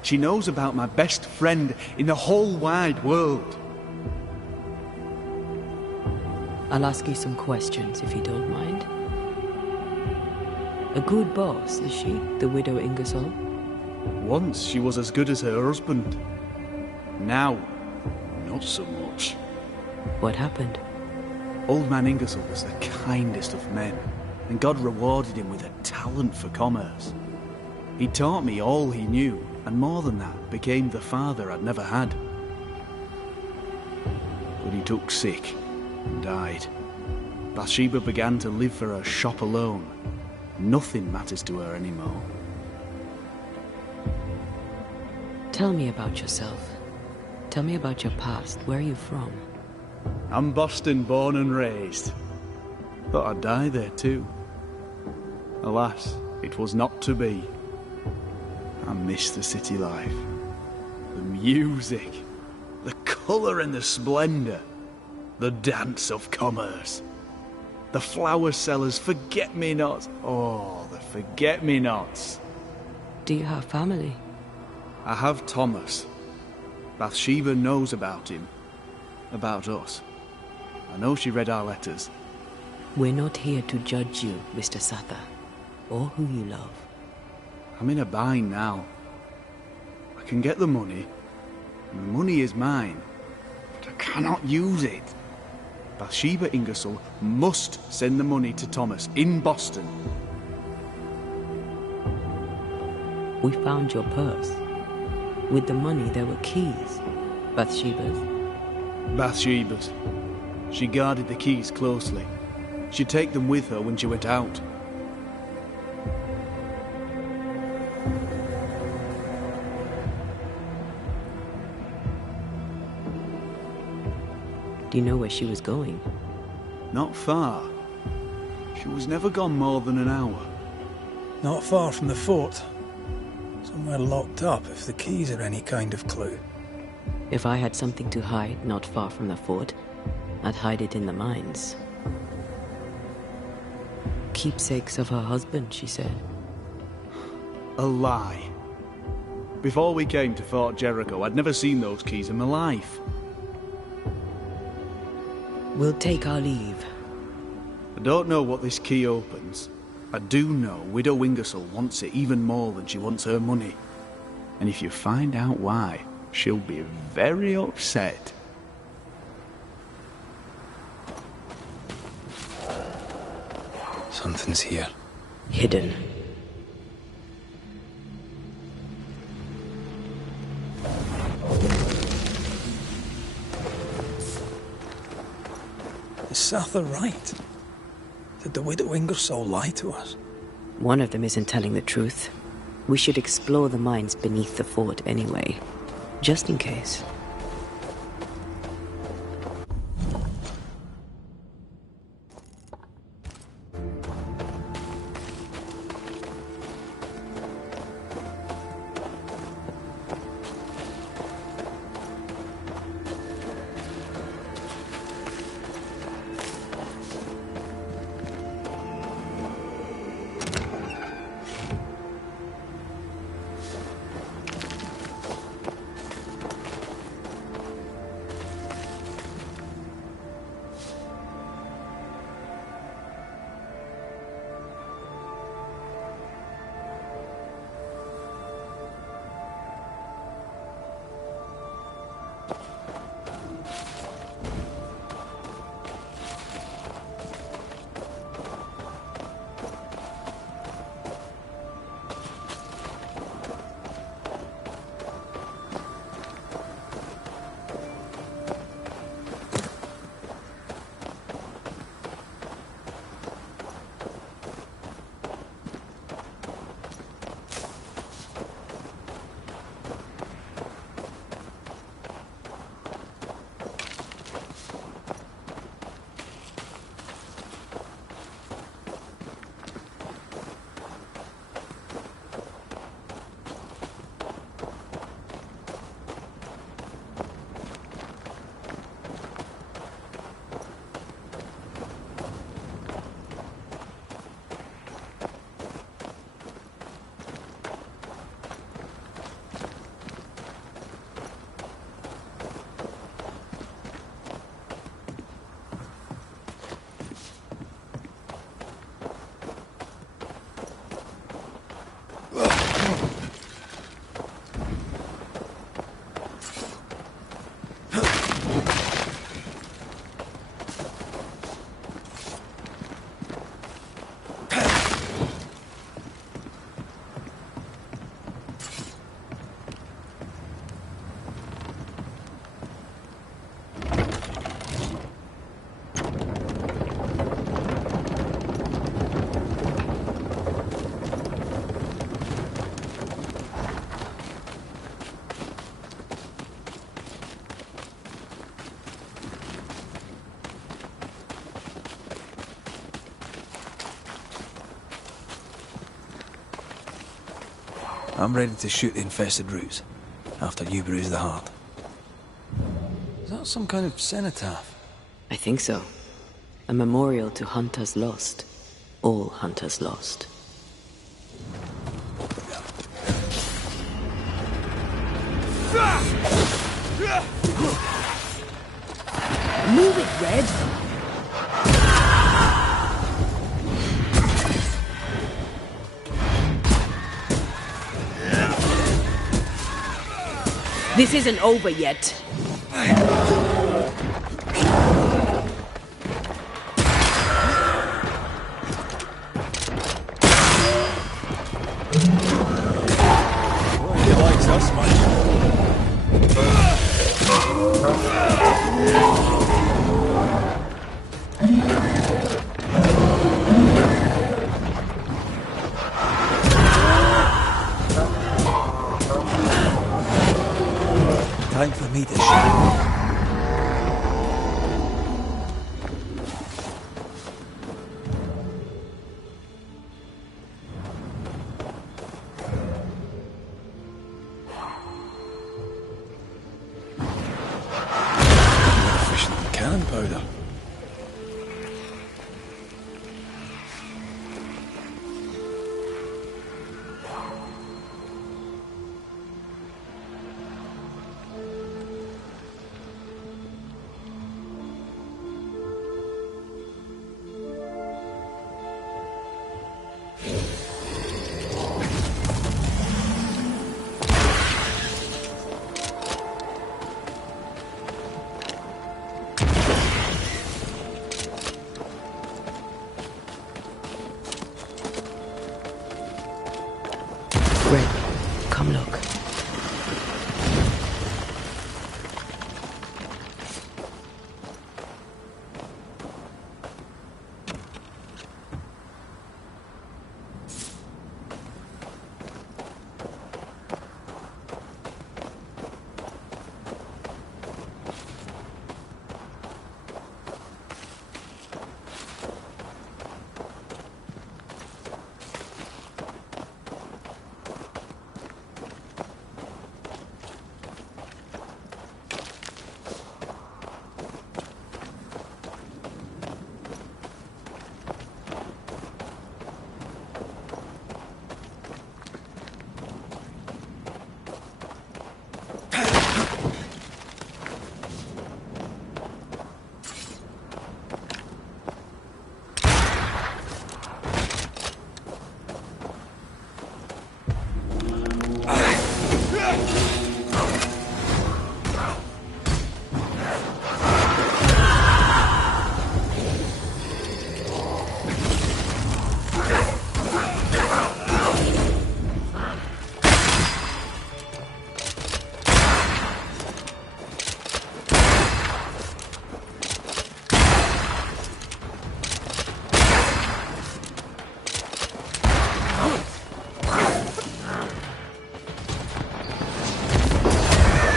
She knows about my best friend in the whole wide world. I'll ask you some questions, if you don't mind. A good boss, is she, the Widow Ingersoll? Once she was as good as her husband. Now, not so much. What happened? Old man Ingersoll was the kindest of men, and God rewarded him with a talent for commerce. He taught me all he knew, and more than that, became the father I'd never had. But he took sick and died. Bathsheba began to live for her shop alone. Nothing matters to her anymore. Tell me about yourself. Tell me about your past. Where are you from? I'm Boston born and raised. Thought I'd die there too. Alas, it was not to be. I miss the city life. The music. The colour and the splendour. The dance of commerce. The flower sellers' forget-me-nots. Oh, the forget-me-nots. Do you have family? I have Thomas. Bathsheba knows about him. About us. I know she read our letters. We're not here to judge you, Mr. Sather, or who you love. I'm in a bind now. I can get the money, and the money is mine, but I cannot use it. Bathsheba Ingersoll must send the money to Thomas in Boston. We found your purse. With the money, there were keys. Bathsheba's. Bathsheba's. She guarded the keys closely. She'd take them with her when she went out. Do you know where she was going? Not far. She was never gone more than an hour. Not far from the fort. Somewhere locked up, if the keys are any kind of clue. If I had something to hide not far from the fort, I'd hide it in the mines. Keepsakes of her husband, she said. A lie. Before we came to Fort Jericho, I'd never seen those keys in my life. We'll take our leave. I don't know what this key opens. I do know Widow Ingersoll wants it even more than she wants her money. And if you find out why, she'll be very upset. Something's here. Hidden. Is Sather right? Did the Widow Ingersoll lie to us? One of them isn't telling the truth. We should explore the mines beneath the fort anyway, just in case. I'm ready to shoot the infested roots, after you bruise the heart. Is that some kind of cenotaph? I think so. A memorial to hunters lost. All hunters lost. Move it, Red! This isn't over yet. He likes us much. Time for me to shine. More efficient than cannon powder. Red, come look.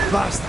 Basta!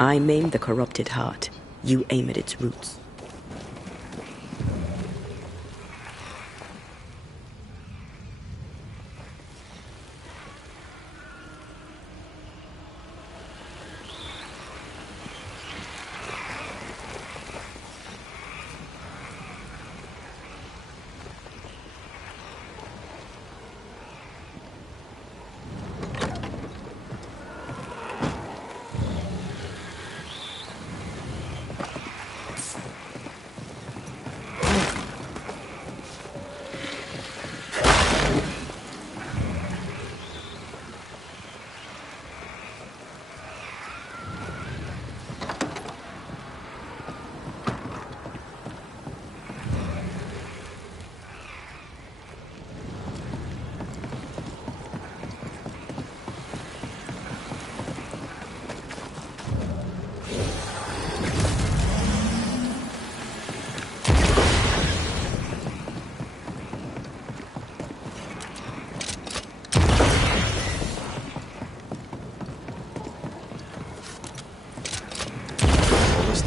I maim the corrupted heart. You aim at its roots.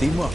Teamwork.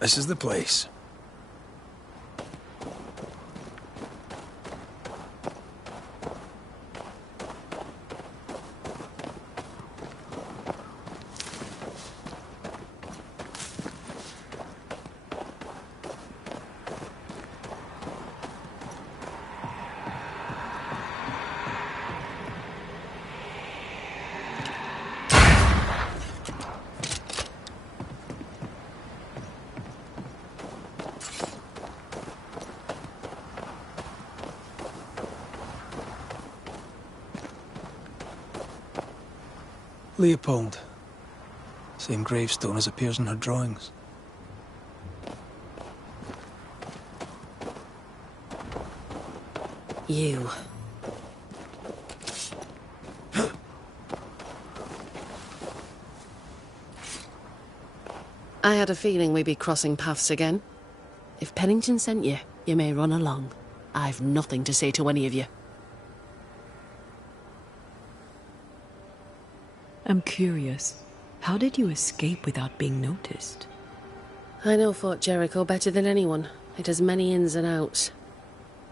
This is the place. Leopold. Same gravestone as appears in her drawings. You. I had a feeling we'd be crossing paths again. If Pennington sent you, you may run along. I've nothing to say to any of you. I'm curious. How did you escape without being noticed? I know Fort Jericho better than anyone. It has many ins and outs.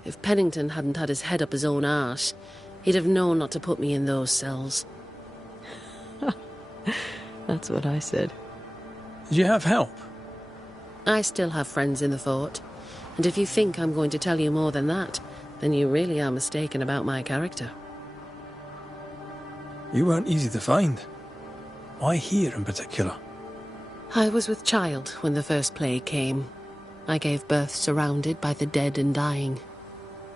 If Pennington hadn't had his head up his own arse, he'd have known not to put me in those cells. That's what I said. Did you have help? I still have friends in the fort, and if you think I'm going to tell you more than that, then you really are mistaken about my character. You weren't easy to find. Why here in particular? I was with child when the first plague came. I gave birth surrounded by the dead and dying.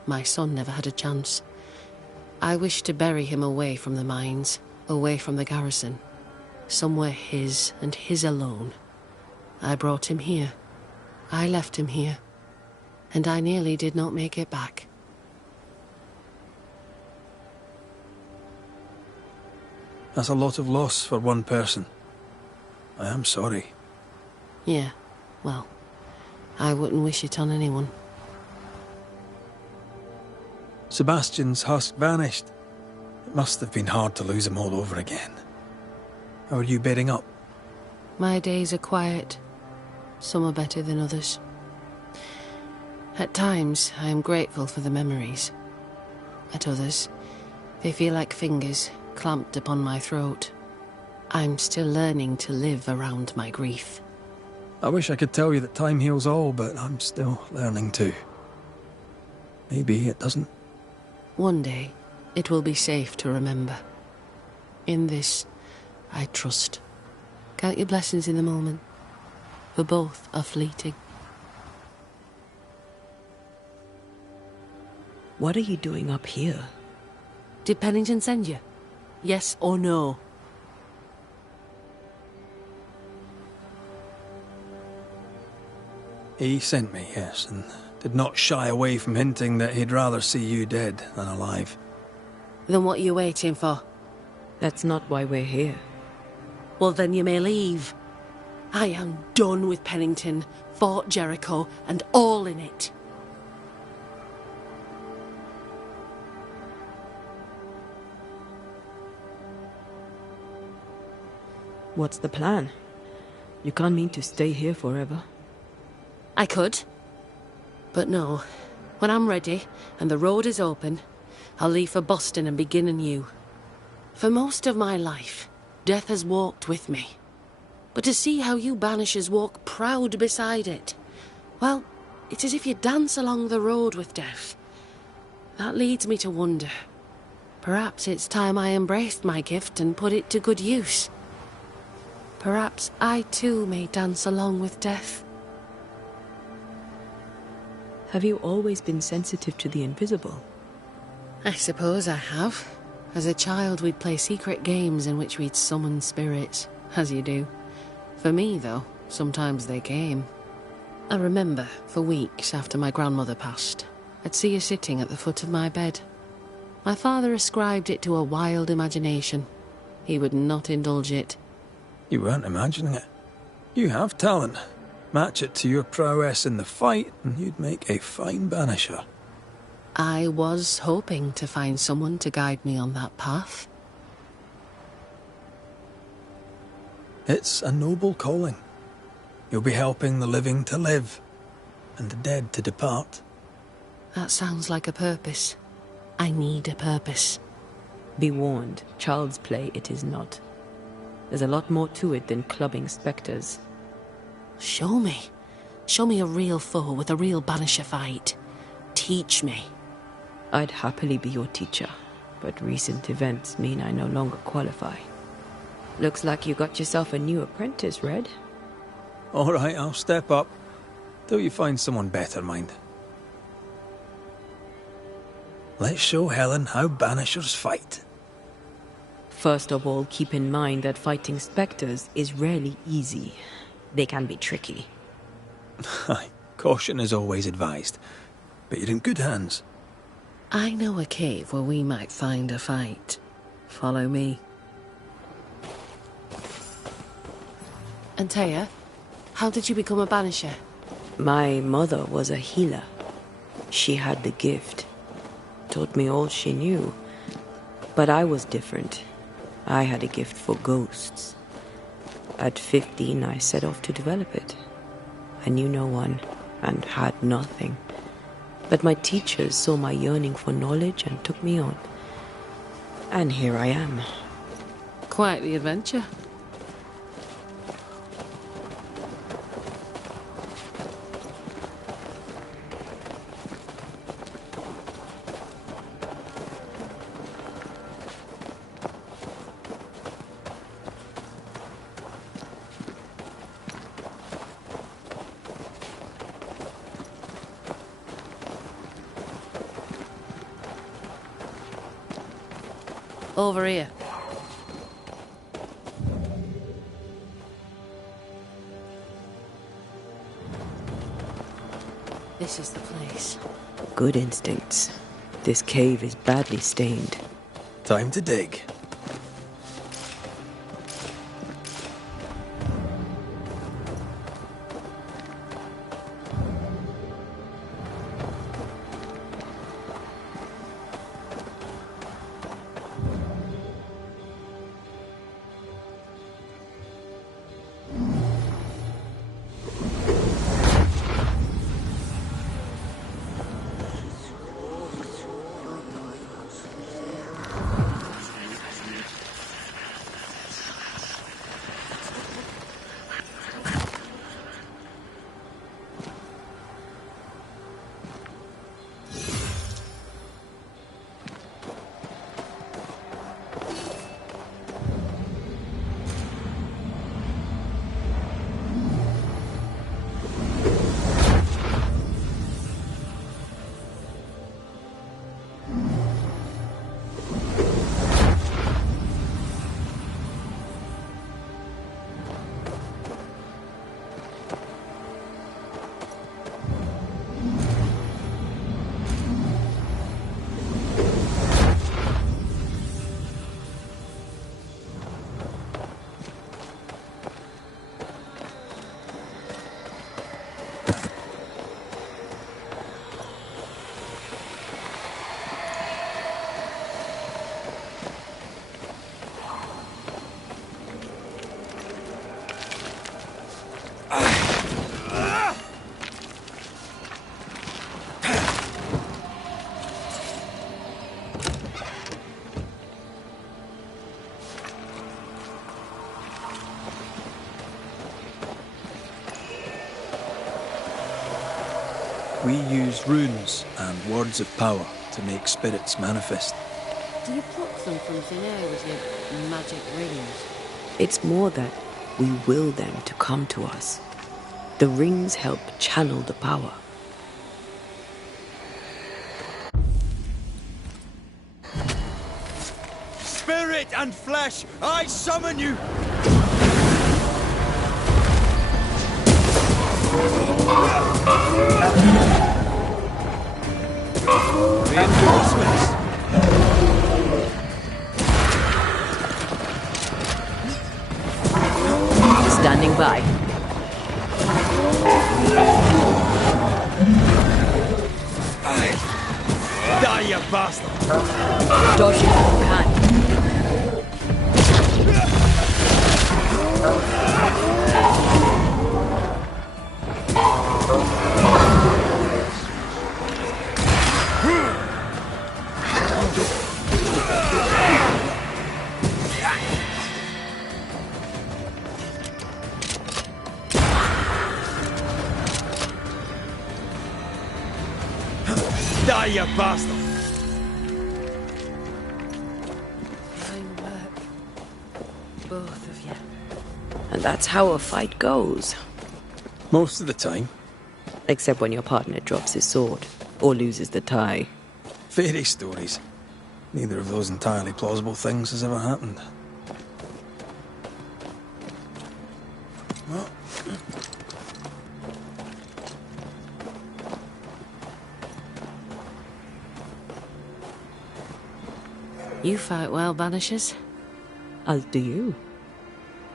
My son never had a chance. I wished to bury him away from the mines, away from the garrison. Somewhere his and his alone. I brought him here. I left him here. And I nearly did not make it back. That's a lot of loss for one person. I am sorry. Yeah, well, I wouldn't wish it on anyone. Sebastian's husk vanished. It must have been hard to lose him all over again. How are you bedding up? My days are quiet. Some are better than others. At times, I am grateful for the memories. At others, they feel like fingers clamped upon my throat. I'm still learning to live around my grief. I wish I could tell you that time heals all, but I'm still learning too. Maybe it doesn't. One day, it will be safe to remember. In this, I trust. Count your blessings in the moment, for both are fleeting. What are you doing up here? Did Pennington send you? Yes or no? He sent me, yes, and did not shy away from hinting that he'd rather see you dead than alive. Then what are you waiting for? That's not why we're here. Well, then you may leave. I am done with Pennington, Fort Jericho, and all in it. What's the plan? You can't mean to stay here forever. I could. But no. When I'm ready, and the road is open, I'll leave for Boston and begin anew. For most of my life, death has walked with me. But to see how you Banishers walk proud beside it, well, it's as if you dance along the road with death. That leads me to wonder. Perhaps it's time I embraced my gift and put it to good use. Perhaps I too may dance along with death. Have you always been sensitive to the invisible? I suppose I have. As a child, we'd play secret games in which we'd summon spirits, as you do. For me, though, sometimes they came. I remember, for weeks after my grandmother passed, I'd see her sitting at the foot of my bed. My father ascribed it to a wild imagination. He would not indulge it. You weren't imagining it. You have talent. Match it to your prowess in the fight, and you'd make a fine banisher. I was hoping to find someone to guide me on that path. It's a noble calling. You'll be helping the living to live, and the dead to depart. That sounds like a purpose. I need a purpose. Be warned, child's play it is not. There's a lot more to it than clubbing spectres. Show me. Show me a real foe with a real Banisher fight. Teach me. I'd happily be your teacher, but recent events mean I no longer qualify. Looks like you got yourself a new apprentice, Red. All right, I'll step up. Till you find someone better, mind. Let's show Helen how Banishers fight. First of all, keep in mind that fighting spectres is rarely easy. They can be tricky. Aye, caution is always advised, but you're in good hands. I know a cave where we might find a fight. Follow me. Antea, how did you become a Banisher? My mother was a healer. She had the gift. Taught me all she knew. But I was different. I had a gift for ghosts. At 15, I set off to develop it. I knew no one, and had nothing. But my teachers saw my yearning for knowledge and took me on. And here I am. Quite the adventure. Over here. This is the place. Good instincts. This cave is badly stained. Time to dig. We use runes and words of power to make spirits manifest. Do you pluck them from thin air with your magic rings? It's more that we will them to come to us. The rings help channel the power. Spirit and flesh, I summon you! Reinforcements! Standing by. Die, you bastard! Dodge it if you can. Die, you bastard! Fine work. Both of you. And that's how a fight goes. Most of the time. Except when your partner drops his sword or loses the tie. Fairy stories. Neither of those entirely plausible things has ever happened. Well, You fight well, Banishers. As do you.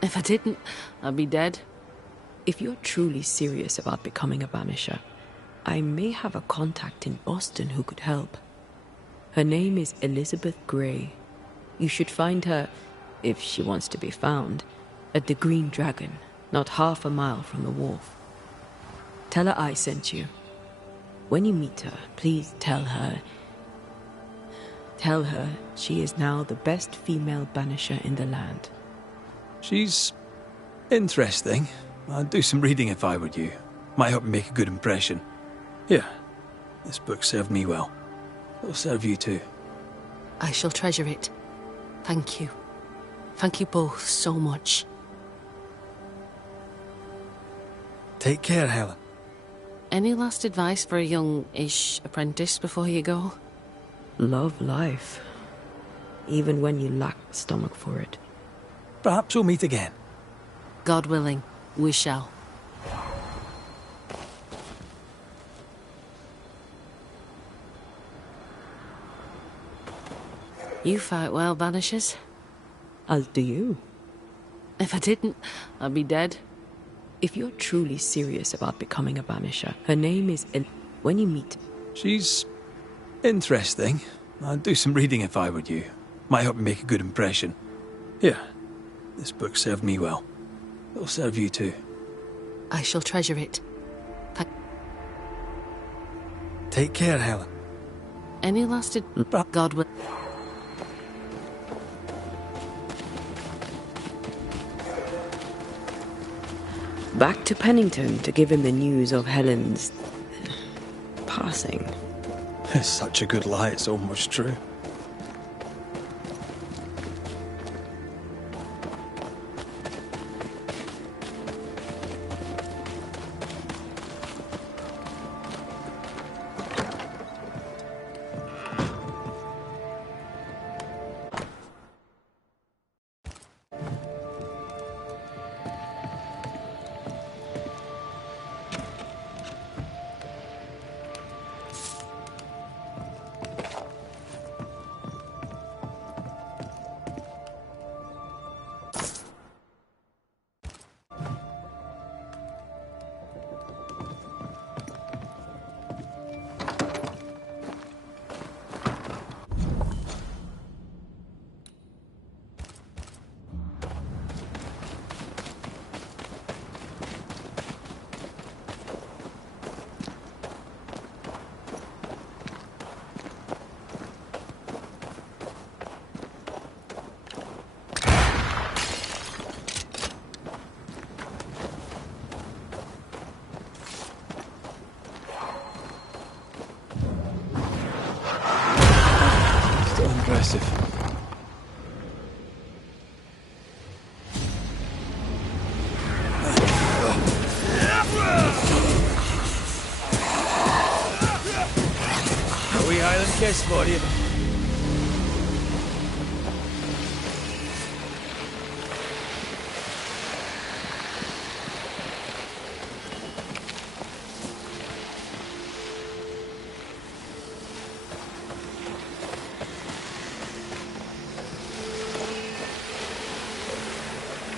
If I didn't, I'd be dead. If you're truly serious about becoming a Banisher, I may have a contact in Boston who could help. Her name is Elizabeth Grey. You should find her, if she wants to be found, at the Green Dragon, not half a mile from the wharf. Tell her I sent you. When you meet her, please tell her she is now the best female Banisher in the land. she's interesting. I'd do some reading if I were you. Might help me make a good impression. Here, this book served me well. It'll serve you too. I shall treasure it. Thank you. Thank you both so much. Take care, Helen. Any last advice for a young-ish apprentice before you go? Love life, even when you lack the stomach for it. Perhaps we'll meet again. God willing, we shall. You fight well, Banishers. As do you. If I didn't, I'd be dead. If you're truly serious about becoming a Banisher, her name is when you meet. She's interesting. I'd do some reading if I were you. Might help me make a good impression. Here, this book served me well. It'll serve you too. I shall treasure it. Take care, Helen. Any last God will. Back to Pennington to give him the news of Helen's passing. It's such a good lie, it's almost true. Impressive. A wee Highland kiss for you.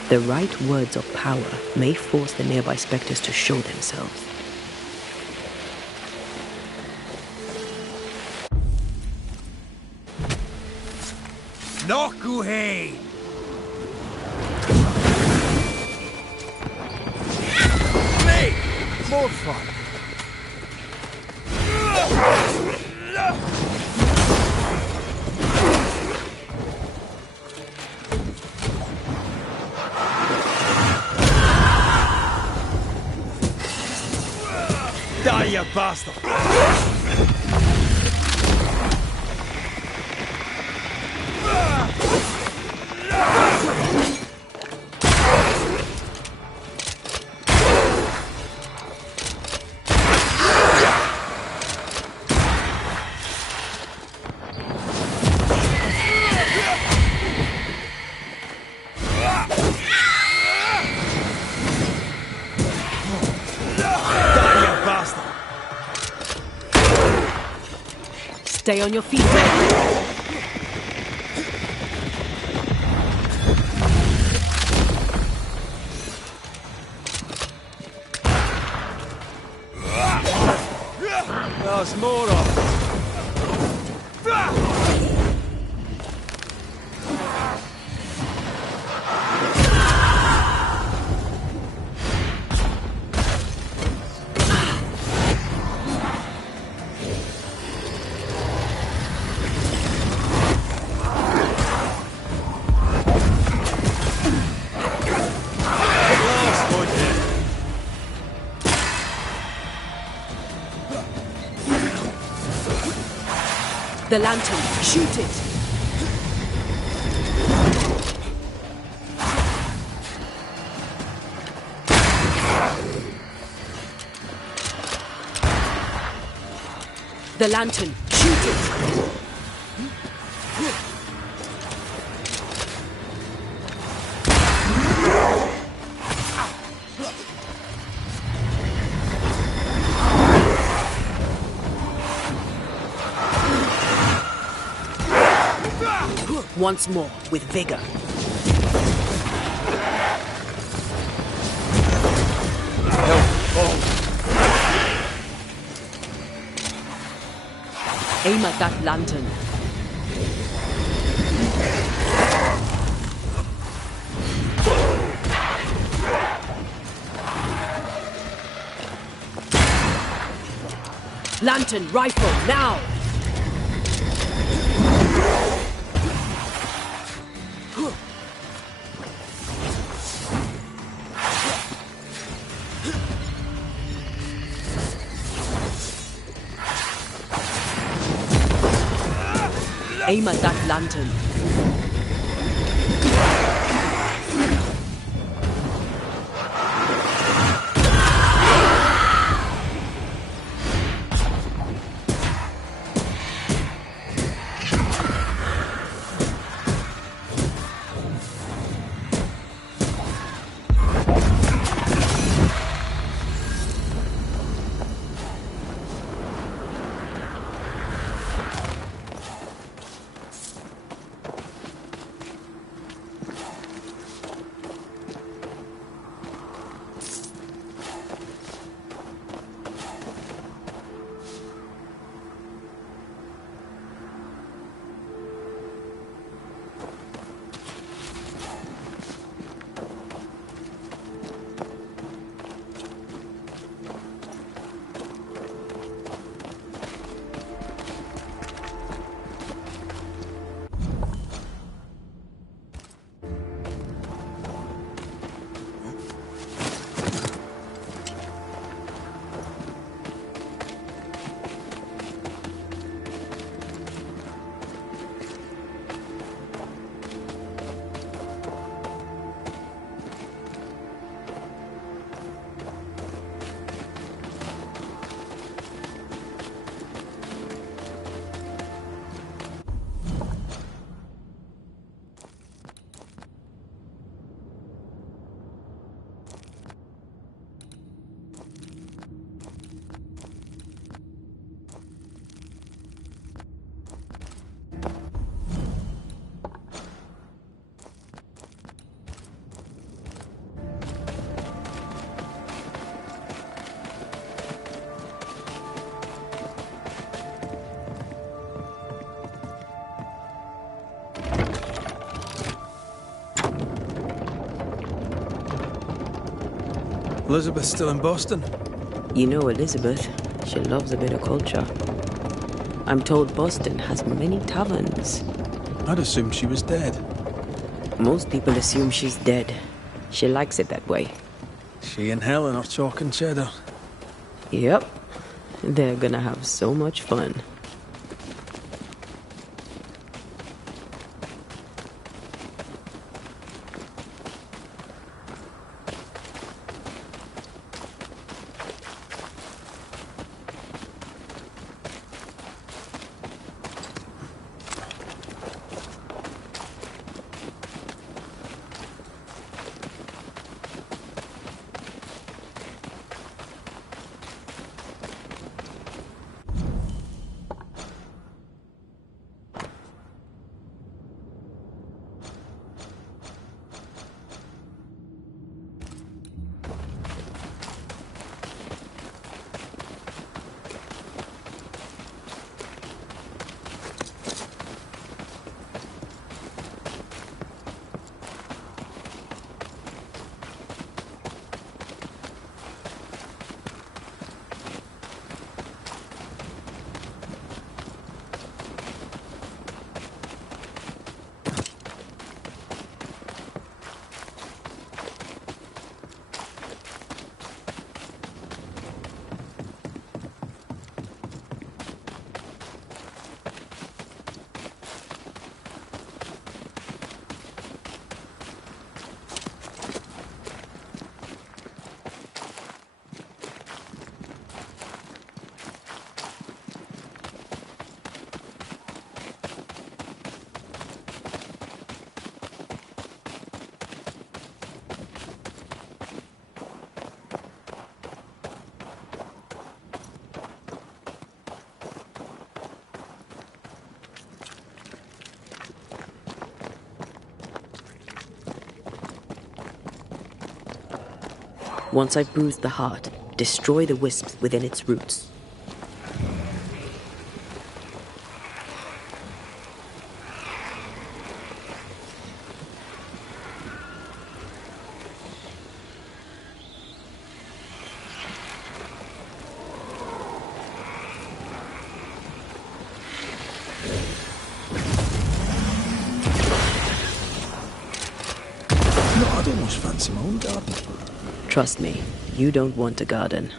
The right words of power may force the nearby spectres to show themselves. Nokuhei! Play! More fun! Die, you bastard! Stay on your feet. There's more of them. The lantern. Shoot it! The lantern. Shoot it! Once more, with vigor. Aim at that lantern. Lantern, rifle, now! Aim at that lantern. Elizabeth's still in Boston? You know Elizabeth. She loves a bit of culture. I'm told Boston has many taverns. I'd assumed she was dead. Most people assume she's dead. She likes it that way. She and Helen are chalk and cheddar. Yep. They're gonna have so much fun. Once I've bruised the heart, destroy the wisps within its roots. No, I'd almost fancy my own garden. Trust me, you don't want a garden.